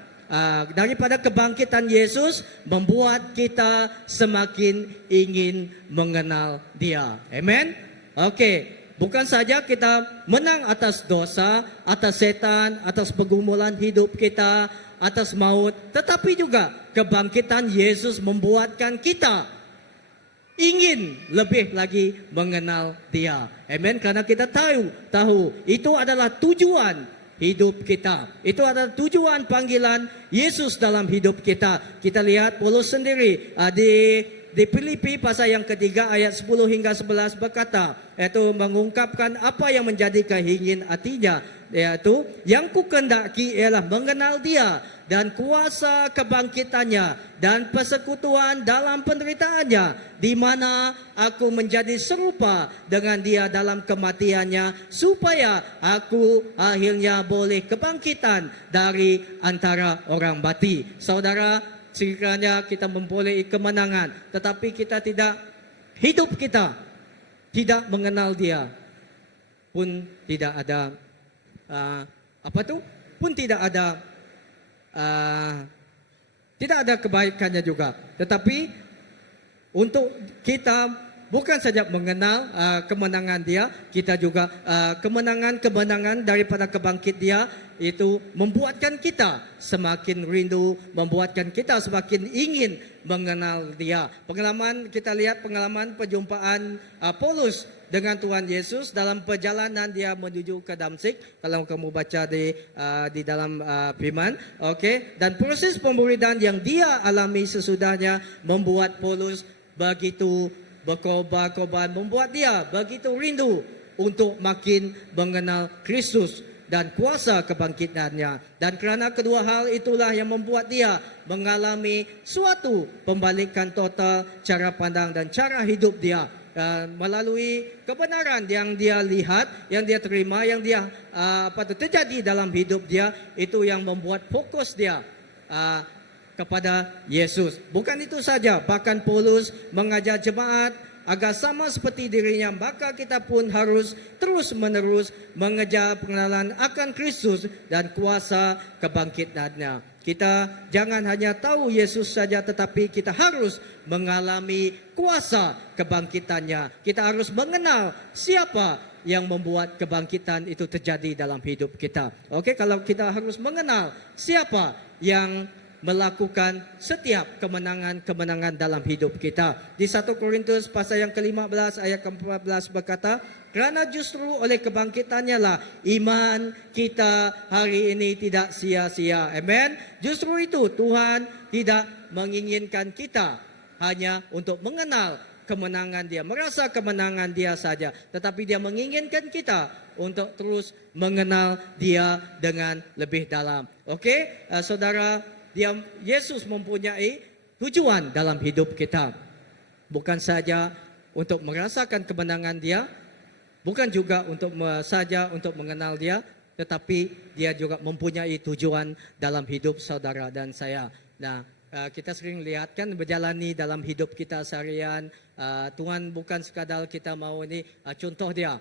daripada kebangkitan Yesus membuat kita semakin ingin mengenal Dia. Amen. Oke. Bukan saja kita menang atas dosa, atas setan, atas pergumulan hidup kita, atas maut, tetapi juga kebangkitan Yesus membuatkan kita ingin lebih lagi mengenal Dia. Amen. Karena kita tahu itu adalah tujuan hidup kita. Itu adalah tujuan panggilan Yesus dalam hidup kita. Kita lihat Paulus sendiri di Filipi pasal yang ketiga ayat 10 hingga 11 berkata, yaitu mengungkapkan apa yang menjadi keinginan hatinya, yaitu yang kukendaki ialah mengenal Dia dan kuasa kebangkitannya dan persekutuan dalam penderitaannya, di mana aku menjadi serupa dengan Dia dalam kematiannya, supaya aku akhirnya boleh kebangkitan dari antara orang mati. Saudara, sekiranya kita memperoleh kemenangan, tetapi kita hidup kita tidak mengenal Dia, pun tidak ada pun tidak ada kebaikannya juga. Tetapi untuk kita bukan saja mengenal kemenangan Dia, kita juga kemenangan daripada kebangkit Dia itu membuatkan kita semakin rindu, membuatkan kita semakin ingin mengenal Dia. Kita lihat pengalaman perjumpaan Paulus dengan Tuhan Yesus dalam perjalanan dia menuju ke Damsyik. Kalau kamu baca di dalam firman, dan proses pemburidan yang dia alami sesudahnya membuat Paulus begitu berkorban, membuat dia begitu rindu untuk makin mengenal Kristus dan kuasa kebangkitannya. Dan kerana kedua hal itulah yang membuat dia mengalami suatu pembalikan total cara pandang dan cara hidup dia. Melalui kebenaran yang dia lihat, yang dia terima, yang dia terjadi dalam hidup dia, itu yang membuat fokus dia kepada Yesus. Bukan itu saja, bahkan Paulus mengajar jemaat agar sama seperti dirinya, maka kita pun harus terus-menerus mengejar pengenalan akan Kristus dan kuasa kebangkitannya. Kita jangan hanya tahu Yesus saja, tetapi kita harus mengalami kuasa kebangkitannya. Kita harus mengenal siapa yang membuat kebangkitan itu terjadi dalam hidup kita. Kalau kita harus mengenal siapa yang melakukan setiap kemenangan-kemenangan dalam hidup kita. Di 1 Korintus pasal yang ke-15 ayat ke-14 berkata, kerana justru oleh kebangkitannya lah iman kita hari ini tidak sia-sia. Amen. Justru itu Tuhan tidak menginginkan kita hanya untuk mengenal kemenangan Dia, merasa kemenangan Dia saja, tetapi Dia menginginkan kita untuk terus mengenal Dia dengan lebih dalam. Saudara, Yesus mempunyai tujuan dalam hidup kita. Bukan saja untuk merasakan kemenangan Dia, bukan juga saja untuk mengenal Dia, tetapi Dia juga mempunyai tujuan dalam hidup saudara dan saya. Nah, kita sering lihat kan berjalani dalam hidup kita seharian, Tuhan bukan sekadar kita mau ini, contoh dia.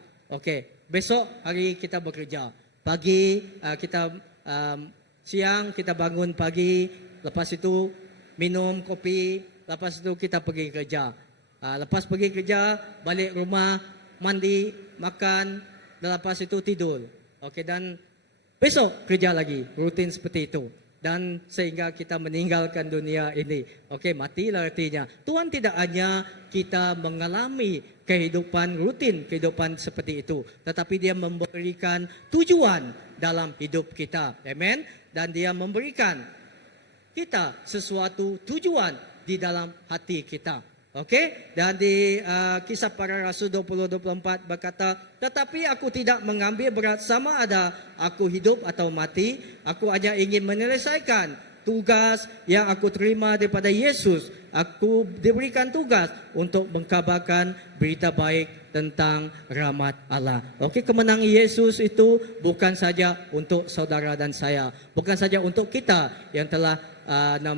Besok hari kita bekerja, pagi kita siang kita bangun pagi, lepas itu minum kopi, lepas itu kita pergi kerja. Lepas pergi kerja, balik rumah, mandi, makan, dan lepas itu tidur. Dan besok kerja lagi, rutin seperti itu. Dan sehingga kita meninggalkan dunia ini. Matilah artinya. Tuhan tidak hanya kita mengalami kehidupan rutin, kehidupan seperti itu, tetapi Dia memberikan tujuan dalam hidup kita. Amen. Dan Dia memberikan kita sesuatu tujuan di dalam hati kita. Dan di Kisah Para Rasul 20:24 berkata, tetapi aku tidak mengambil berat sama ada aku hidup atau mati, aku hanya ingin menyelesaikan tugas yang aku terima daripada Yesus. Aku diberikan tugas untuk mengkabarkan berita baik tentang rahmat Allah. Okey, kemenangan Yesus itu bukan saja untuk saudara dan saya, bukan saja untuk kita yang telah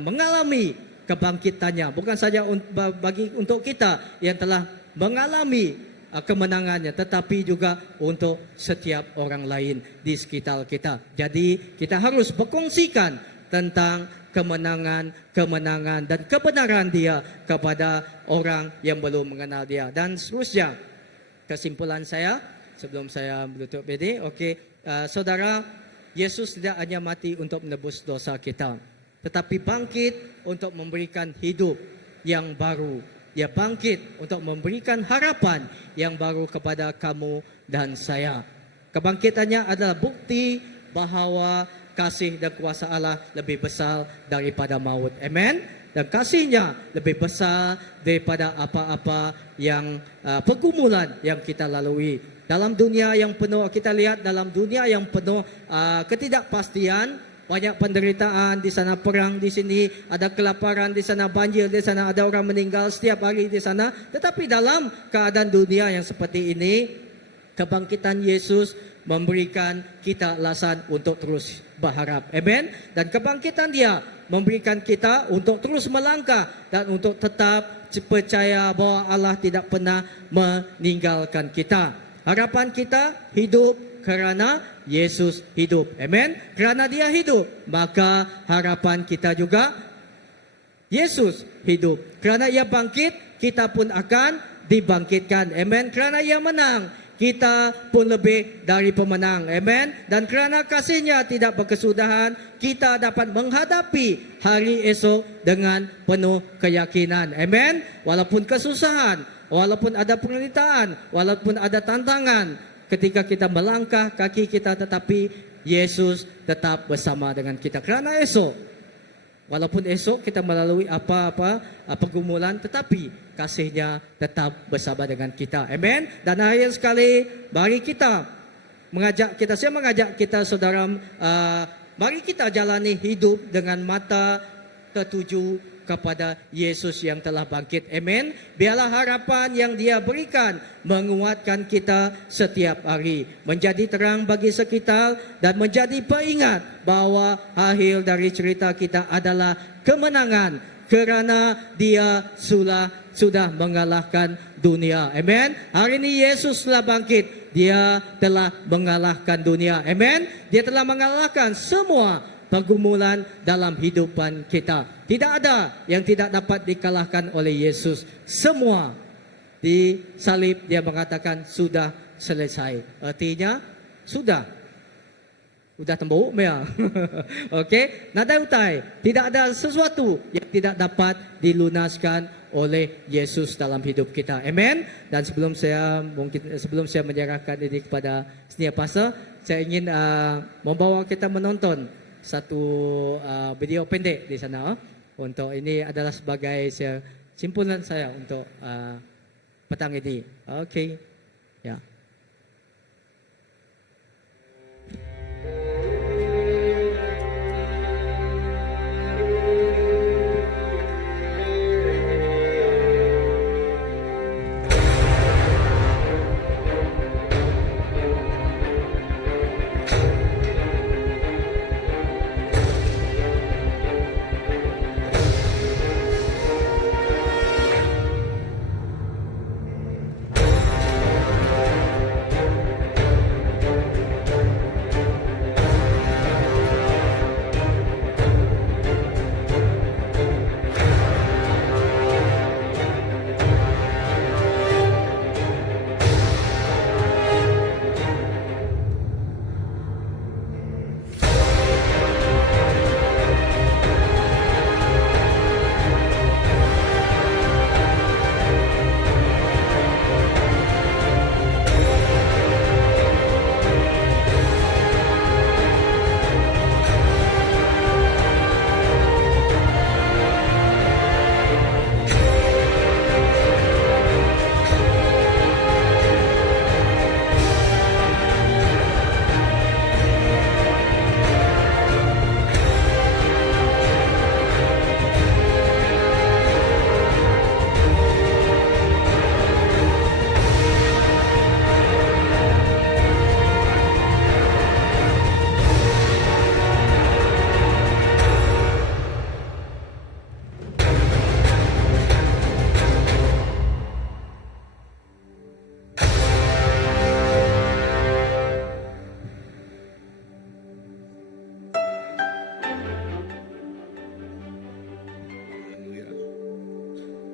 mengalami kebangkitannya, bukan saja bagi untuk kita yang telah mengalami kemenangannya, tetapi juga untuk setiap orang lain di sekitar kita. Jadi kita harus berkongsikan tentang kemenangan dan kebenaran dia kepada orang yang belum mengenal dia. Dan seterusnya, kesimpulan saya sebelum saya menutup ini, saudara, Yesus tidak hanya mati untuk menebus dosa kita, tetapi bangkit untuk memberikan hidup yang baru. Dia bangkit untuk memberikan harapan yang baru kepada kamu dan saya. Kebangkitannya adalah bukti bahawa kasih dan kuasa Allah lebih besar daripada maut. Amen. Dan kasihnya lebih besar daripada apa-apa yang pergumulan yang kita lalui. Dalam dunia yang penuh, kita lihat dalam dunia yang penuh ketidakpastian, banyak penderitaan, di sana perang, di sini ada kelaparan, di sana banjir, di sana ada orang meninggal setiap hari di sana. Tetapi dalam keadaan dunia yang seperti ini, kebangkitan Yesus memberikan kita alasan untuk terus berharap. Amen. Dan kebangkitan dia memberikan kita untuk terus melangkah dan untuk tetap percaya bahawa Allah tidak pernah meninggalkan kita. Harapan kita hidup kerana Yesus hidup. Amen. Kerana dia hidup, maka harapan kita juga Yesus hidup. Kerana ia bangkit, kita pun akan dibangkitkan. Amen. Kerana ia menang, kita pun lebih dari pemenang. Amen. Dan kerana kasihnya tidak berkesudahan, kita dapat menghadapi hari esok dengan penuh keyakinan. Amen. Walaupun kesusahan, walaupun ada penderitaan, walaupun ada tantangan, ketika kita melangkah kaki kita, tetapi Yesus tetap bersama dengan kita. Kerana esok, walaupun esok kita melalui apa-apa pergumulan, tetapi kasihnya tetap bersama dengan kita. Amen. Dan akhir sekali, mari kita saya mengajak kita saudara, mari kita jalani hidup dengan mata tertuju kepada Yesus yang telah bangkit. Amen. Biarlah harapan yang dia berikan menguatkan kita setiap hari, menjadi terang bagi sekitar dan menjadi peringat bahawa akhir dari cerita kita adalah kemenangan, kerana dia sudah mengalahkan dunia. Amen. Hari ini Yesus telah bangkit. Dia telah mengalahkan dunia. Amen. Dia telah mengalahkan semua pergumulan dalam hidupan kita. Tidak ada yang tidak dapat dikalahkan oleh Yesus. Semua di salib dia mengatakan sudah selesai. Artinya sudah tembok ya. Okey, nada utai. Tidak ada sesuatu yang tidak dapat dilunaskan oleh Yesus dalam hidup kita. Amen. Dan sebelum saya menyerahkan ini kepada senior pastor, saya ingin membawa kita menonton satu video pendek di sana. Untuk ini adalah sebagai simpulan saya untuk petang ini. Okey. Ya.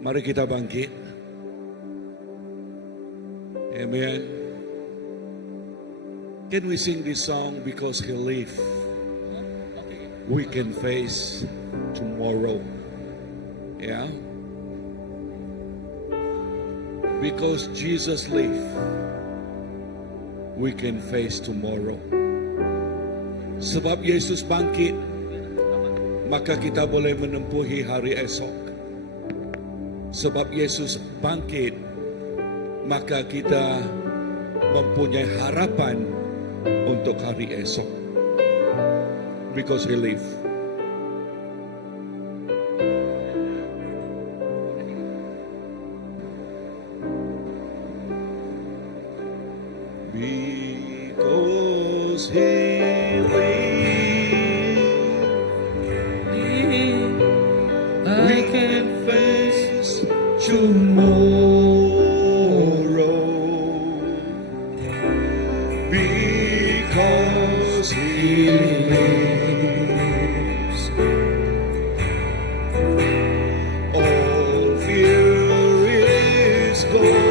Mari kita bangkit. Amen. Can we sing this song? Because He lives, we can face tomorrow. Yeah. Because Jesus lives, we can face tomorrow. Sebab Yesus bangkit, maka kita boleh menempuhi hari esok. Sebab Yesus bangkit, maka kita mempunyai harapan untuk hari esok. Because He lives. Because He lives, we can face tomorrow. Because He lives, all fear is gone.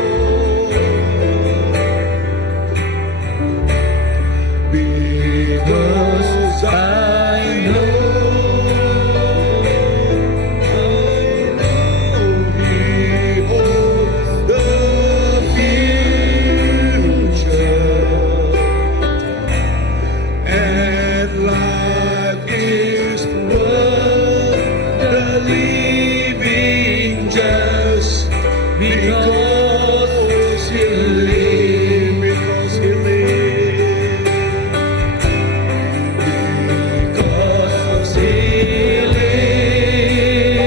Because I know He holds the future, and life is worth the living just because He lives. Because He lives. Because He lives,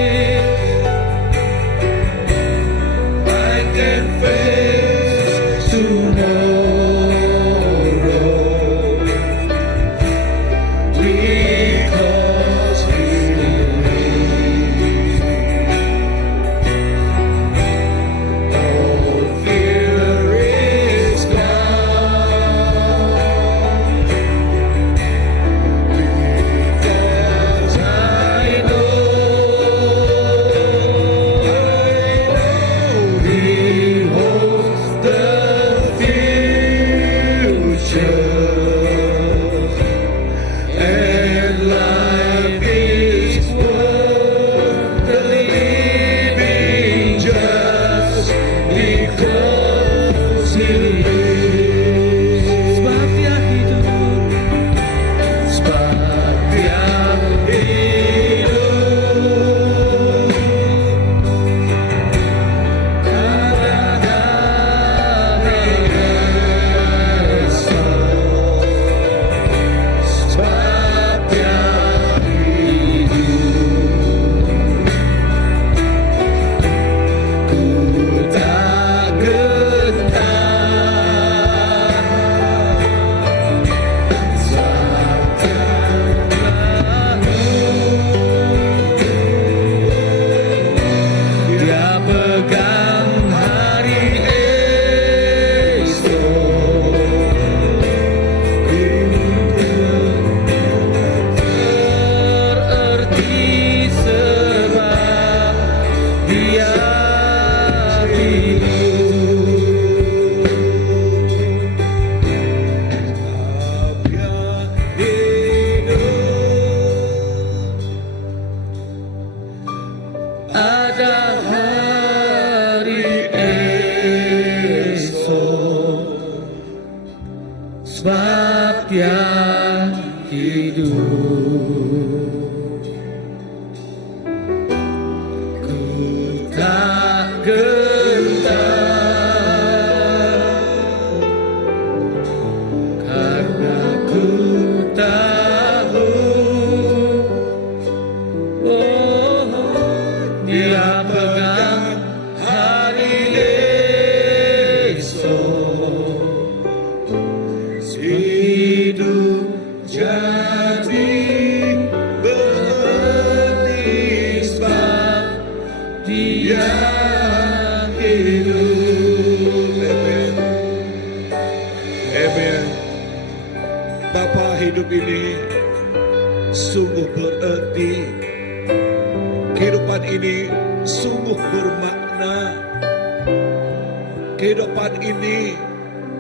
I can face tomorrow. Because He lives, all fear is gone. Because I know He holds the future, and life is worth the living just because He lives. Sebab Dia hidup, sebab Dia hidup, ada esok. Sebab Dia hidup, ku tak gentar. Dia pegang hari esok, berarti sebab Dia hidup. Sebab Dia hidup, ada hari esok. Sebab Dia hidup, ku tak gentar, karena ku tahu, oh, Dia pegang hari esok. Hidup jadi berarti sebab Dia hidup. Amen. Amen. Bapa, hidup ini sungguh berarti. Kehidupan ini sungguh bermakna. Kehidupan ini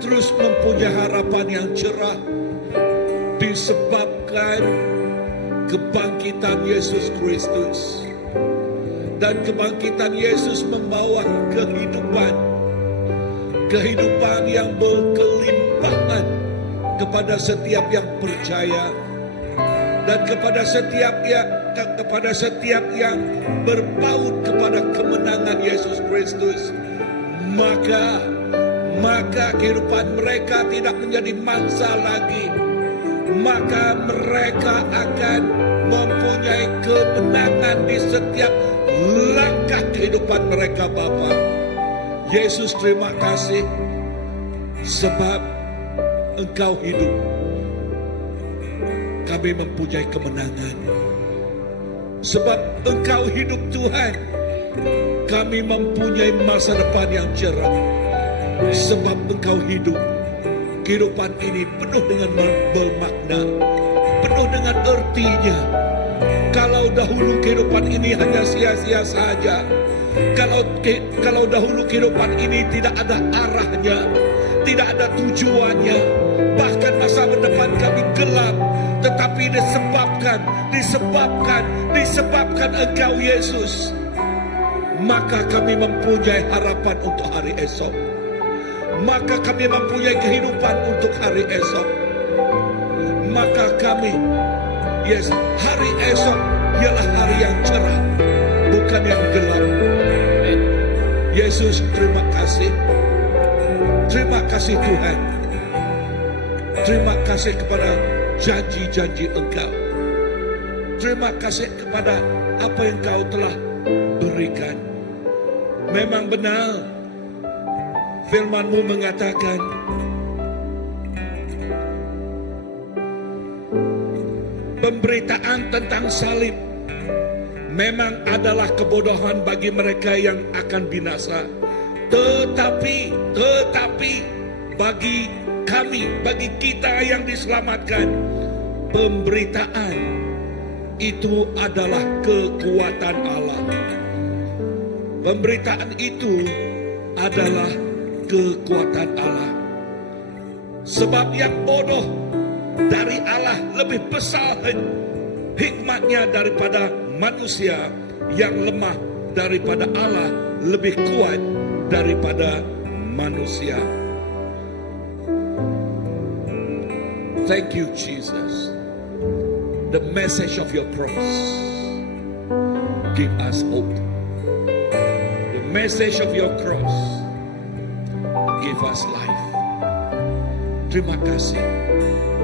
terus mempunyai harapan yang cerah disebabkan kebangkitan Yesus Kristus. Dan kebangkitan Yesus membawa kehidupan yang berkelimpahan kepada setiap yang percaya dan kepada setiap yang berpaut kepada kemenangan Yesus Kristus. Maka kehidupan mereka tidak menjadi mangsa lagi. Maka mereka akan mempunyai kemenangan di setiap langkah kehidupan mereka, Bapa. Yesus, terima kasih sebab Engkau hidup. Kami mempunyai kemenangan. Sebab Engkau hidup, Tuhan, kami mempunyai masa depan yang cerah. Sebab Engkau hidup, kehidupan ini penuh dengan bermakna, penuh dengan artinya. Kalau dahulu kehidupan ini hanya sia-sia saja, kalau dahulu kehidupan ini tidak ada arahnya, tidak ada tujuannya, bahkan masa depan kami gelap, tetapi disebabkan Engkau Yesus, maka kami mempunyai harapan untuk hari esok. Maka kami mempunyai kehidupan untuk hari esok. Maka kami, hari esok ialah hari yang cerah, bukan yang gelap. Yesus, terima kasih. Terima kasih Tuhan. Terima kasih kepada janji-janji Engkau. Terima kasih kepada apa yang Kau telah berikan. Memang benar firman-Mu mengatakan pemberitaan tentang salib memang adalah kebodohan bagi mereka yang akan binasa. Tetapi bagi kami, bagi kita yang diselamatkan, pemberitaan itu adalah kekuatan Allah. Pemberitaan itu adalah kekuatan Allah. Sebab yang bodoh dari Allah lebih besar hikmatnya daripada manusia, yang lemah daripada Allah lebih kuat daripada manusia. Thank you, Jesus. The message of your cross give us hope. The message of your cross give us life. Terima kasih.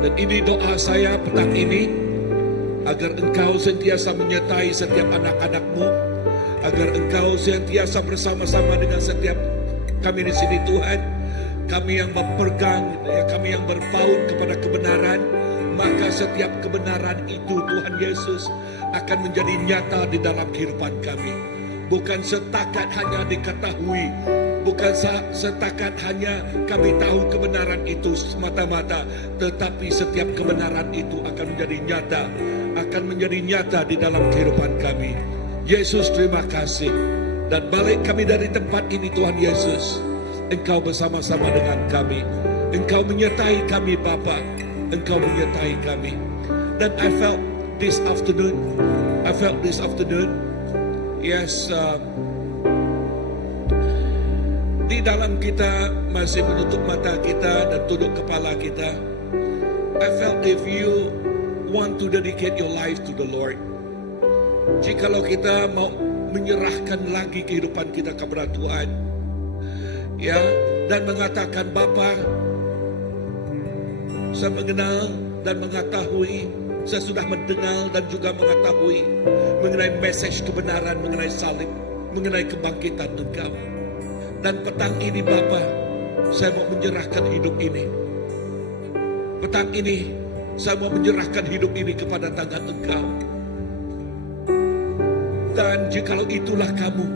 Dan ini doa saya petang ini, agar Engkau sentiasa menyertai setiap anak-anak-Mu, agar Engkau sentiasa bersama-sama dengan setiap kami di sini, Tuhan. Kami yang berpegang, kami yang berpaut kepada kebenaran, maka setiap kebenaran itu, Tuhan Yesus, akan menjadi nyata di dalam kehidupan kami. Bukan setakat hanya diketahui, bukan setakat hanya kami tahu kebenaran itu semata-mata, tetapi setiap kebenaran itu akan menjadi nyata di dalam kehidupan kami. Yesus, terima kasih. Dan balik kami dari tempat ini, Tuhan Yesus, Engkau bersama-sama dengan kami. Engkau menyertai kami, Bapa. Engkau menyertai kami. Dan I felt this afternoon, yes, di dalam kita masih menutup mata kita dan tunduk kepala kita, I felt if you want to dedicate your life to the Lord, jikalau kita mau menyerahkan lagi kehidupan kita kepada Tuhan, ya, dan mengatakan, Bapa, saya mengenal dan mengetahui, saya sudah mendengar dan juga mengetahui mengenai message kebenaran, mengenai salib, mengenai kebangkitan Engkau. Dan petang ini, Bapa, saya mau menyerahkan hidup ini. Petang ini, saya mau menyerahkan hidup ini kepada tangan Engkau. Dan jikalau itulah kamu,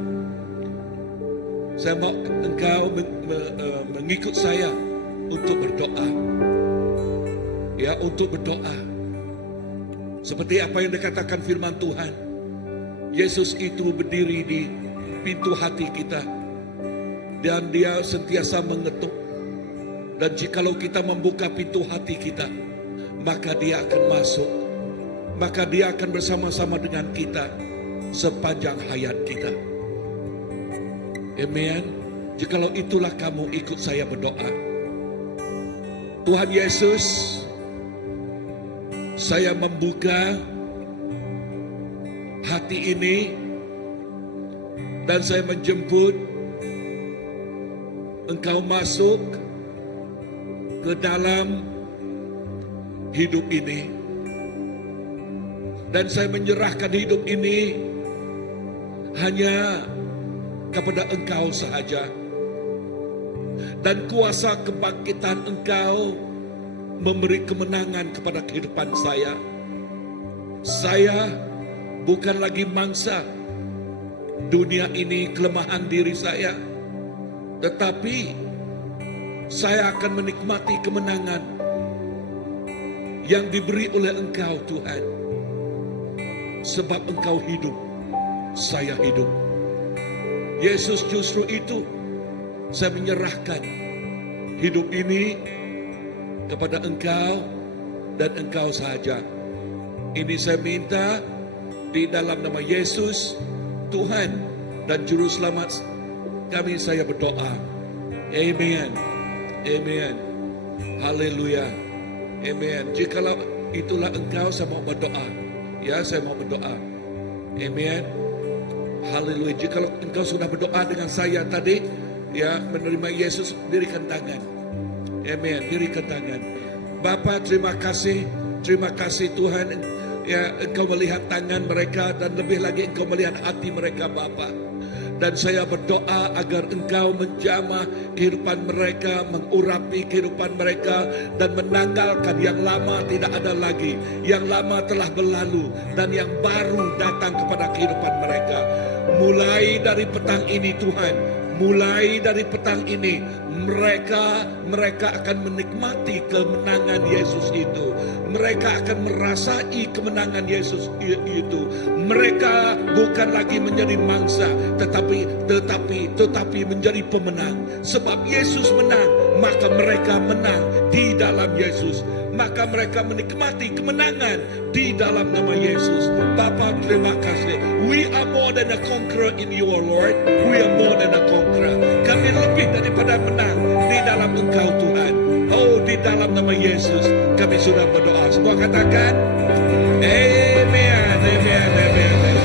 saya mau Engkau mengikut saya untuk berdoa. Ya, untuk berdoa. Seperti apa yang dikatakan firman Tuhan. Yesus itu berdiri di pintu hati kita. Dan dia sentiasa mengetuk. Dan jikalau kita membuka pintu hati kita, maka dia akan masuk. Maka dia akan bersama-sama dengan kita sepanjang hayat kita. Amen. Jikalau itulah kamu, ikut saya berdoa. Tuhan Yesus, saya membuka hati ini dan saya menjemput Engkau masuk ke dalam hidup ini. Dan saya menyerahkan hidup ini hanya kepada Engkau sahaja. Dan kuasa kebangkitan Engkau memberi kemenangan kepada kehidupan saya. Saya bukan lagi mangsa dunia ini, kelemahan diri saya. Tetapi saya akan menikmati kemenangan yang diberi oleh Engkau Tuhan. Sebab Engkau hidup, saya hidup. Yesus, justru itu saya menyerahkan hidup ini kepada Engkau dan Engkau saja. Ini saya minta di dalam nama Yesus, Tuhan dan Juru Selamat kami, saya berdoa. Amen. Amen. Haleluya. Amen. Jikalau itulah engkau, saya mau berdoa. Ya, saya mau berdoa. Amen. Haleluya. Jikalau engkau sudah berdoa dengan saya tadi, ya, menerima Yesus, dirikan tangan. Amen. Dirikan tangan. Bapa, terima kasih. Terima kasih Tuhan. Ya, engkau melihat tangan mereka dan lebih lagi engkau melihat hati mereka, Bapa. Dan saya berdoa agar engkau menjamah kehidupan mereka, mengurapi kehidupan mereka, dan menanggalkan yang lama tidak ada lagi. Yang lama telah berlalu dan yang baru datang kepada kehidupan mereka. Mulai dari petang ini Tuhan, mulai dari petang ini mereka akan menikmati kemenangan Yesus itu. Mereka akan merasai kemenangan Yesus itu. Mereka bukan lagi menjadi mangsa, tetapi menjadi pemenang. Sebab Yesus menang, maka mereka menang di dalam Yesus. Maka mereka menikmati kemenangan di dalam nama Yesus. Bapa, terima kasih. We are more than a conqueror in you, Lord. We are more than a conqueror. Kami lebih daripada menang di dalam Engkau, Tuhan. Oh, di dalam nama Yesus kami sudah berdoa. Semua katakan amen, amen, amen, amen.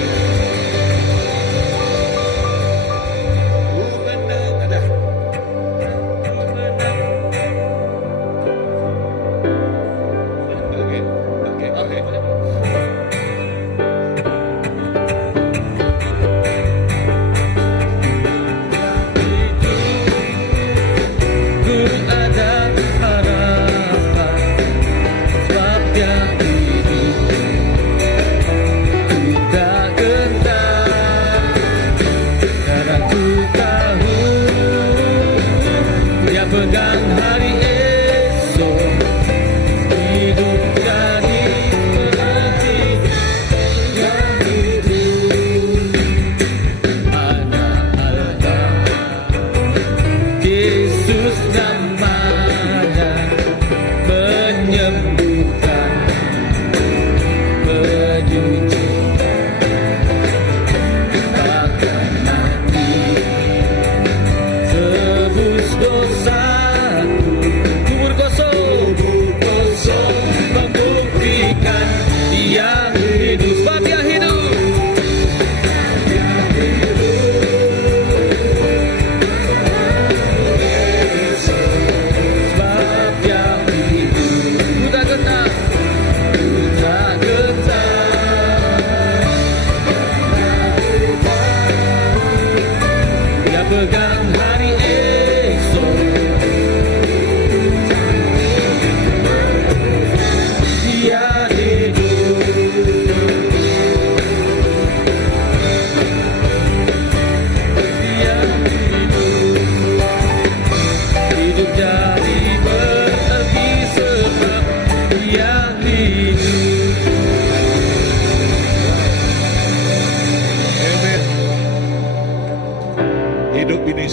Menang ada. Okay. Ku ada harapan, sebab Dia hidup.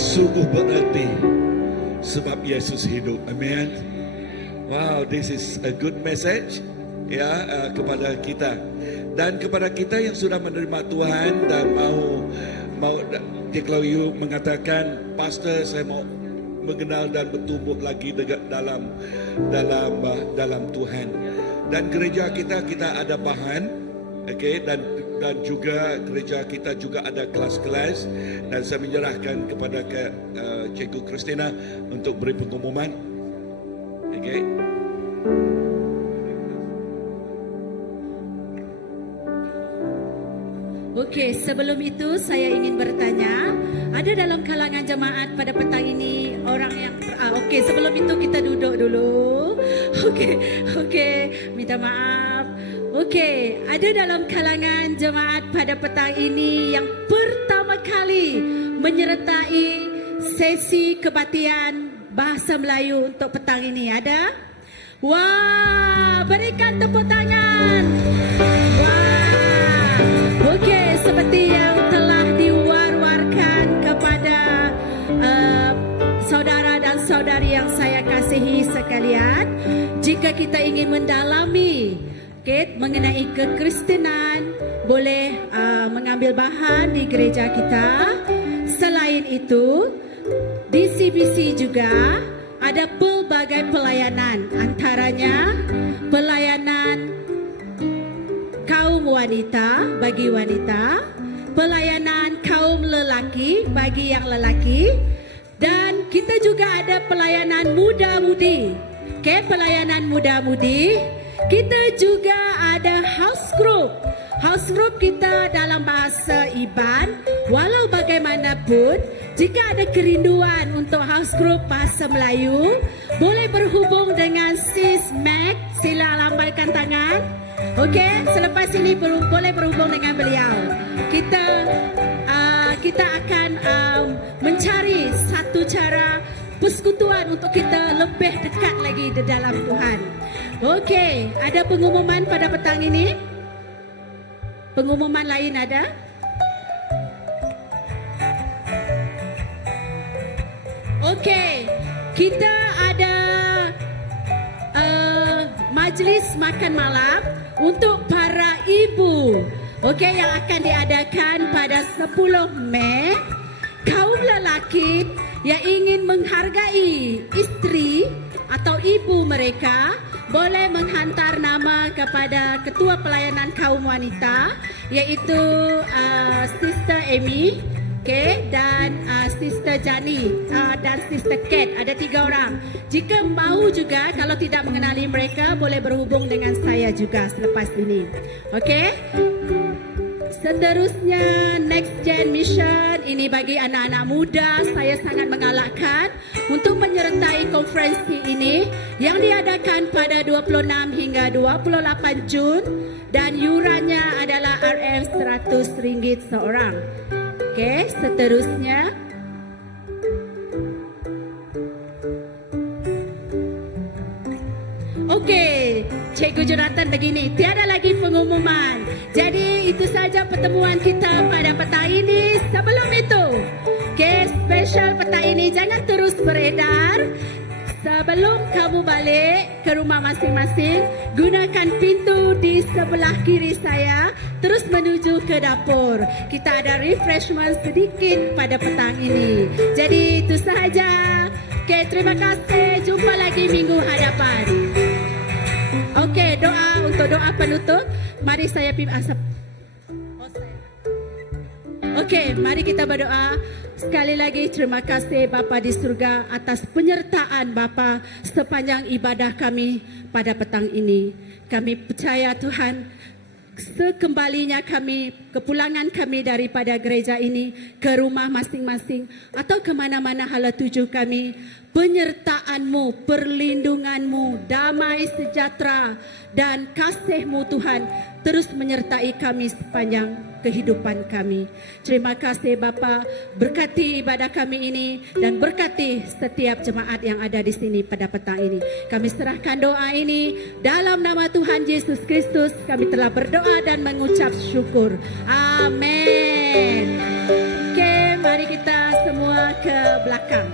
sungguh berarti sebab Yesus hidup. Amen. Wow, this is a good message ya, kepada kita dan kepada kita yang sudah menerima Tuhan dan mau kalau you mengatakan, Pastor, saya mau mengenal dan bertumbuh lagi dalam Tuhan. Dan gereja kita ada bahan, okay, dan juga gereja kita juga ada kelas-kelas, dan saya menyerahkan kepada Cikgu Christina untuk beri pengumuman. Okay. Okey, sebelum itu saya ingin bertanya, ada dalam kalangan jemaat pada petang ini orang yang okey, sebelum itu kita duduk dulu. Okey, minta maaf. Okey, ada dalam kalangan jemaat pada petang ini yang pertama kali menyertai sesi kebaktian bahasa Melayu untuk petang ini. Ada? Wah, berikan tepuk tangan. Wah. Okey, seperti yang telah diwar-warkan kepada saudara dan saudari yang saya kasihi sekalian, jika kita ingin mendalami mengenai kekristenan, boleh mengambil bahan di gereja kita. Selain itu, di CBC juga ada pelbagai pelayanan, antaranya pelayanan kaum wanita bagi wanita, pelayanan kaum lelaki bagi yang lelaki, dan kita juga ada pelayanan muda-mudi. Okay, pelayanan muda-mudi. Kita juga ada house group. House group kita dalam bahasa Iban. Walau bagaimanapun, jika ada kerinduan untuk house group bahasa Melayu, boleh berhubung dengan Sis Mac. Sila lambaikan tangan. Okey, selepas ini boleh berhubung dengan beliau. Kita akan mencari satu cara persekutuan untuk kita lebih dekat lagi di dalam Tuhan. Okey, ada pengumuman pada petang ini? Pengumuman lain ada? Okey, kita ada majlis makan malam untuk para ibu. Okey, yang akan diadakan pada 10 Mei. Kaum lelaki yang ingin menghargai isteri atau ibu mereka boleh menghantar nama kepada Ketua Pelayanan Kaum Wanita, iaitu Sister Amy, okay, dan Sister Jani dan Sister Kate. Ada 3 orang. Jika mahu juga, kalau tidak mengenali mereka, boleh berhubung dengan saya juga selepas ini. Okay. Seterusnya, Next Gen Mission. Ini bagi anak-anak muda. Saya sangat mengalahkan untuk menyertai konferensi ini yang diadakan pada 26 hingga 28 Jun. Dan yurannya adalah RM100 seorang. Okey, seterusnya. Okey, Cikgu Jonathan begini, tiada lagi pengumuman. Jadi itu saja pertemuan kita pada petang ini. Sebelum itu, okey, special petang ini jangan terus beredar. Sebelum kamu balik ke rumah masing-masing, gunakan pintu di sebelah kiri saya terus menuju ke dapur. Kita ada refreshment sedikit pada petang ini. Jadi itu sahaja. Okey, terima kasih. Jumpa lagi minggu hadapan. Okey, doa untuk doa penutup. Mari saya pimpin asap. Okey, mari kita berdoa. Sekali lagi terima kasih Bapa di surga atas penyertaan Bapa sepanjang ibadah kami pada petang ini. Kami percaya Tuhan, sekembalinya kami, kepulangan kami daripada gereja ini ke rumah masing-masing atau ke mana-mana hala tuju kami, penyertaan-Mu, perlindungan-Mu, damai sejahtera dan kasih-Mu Tuhan terus menyertai kami sepanjang kehidupan kami. Terima kasih Bapa, berkati ibadah kami ini dan berkati setiap jemaat yang ada di sini pada petang ini. Kami serahkan doa ini dalam nama Tuhan Yesus Kristus. Kami telah berdoa dan mengucap syukur. Amin. Oke, mari kita semua ke belakang.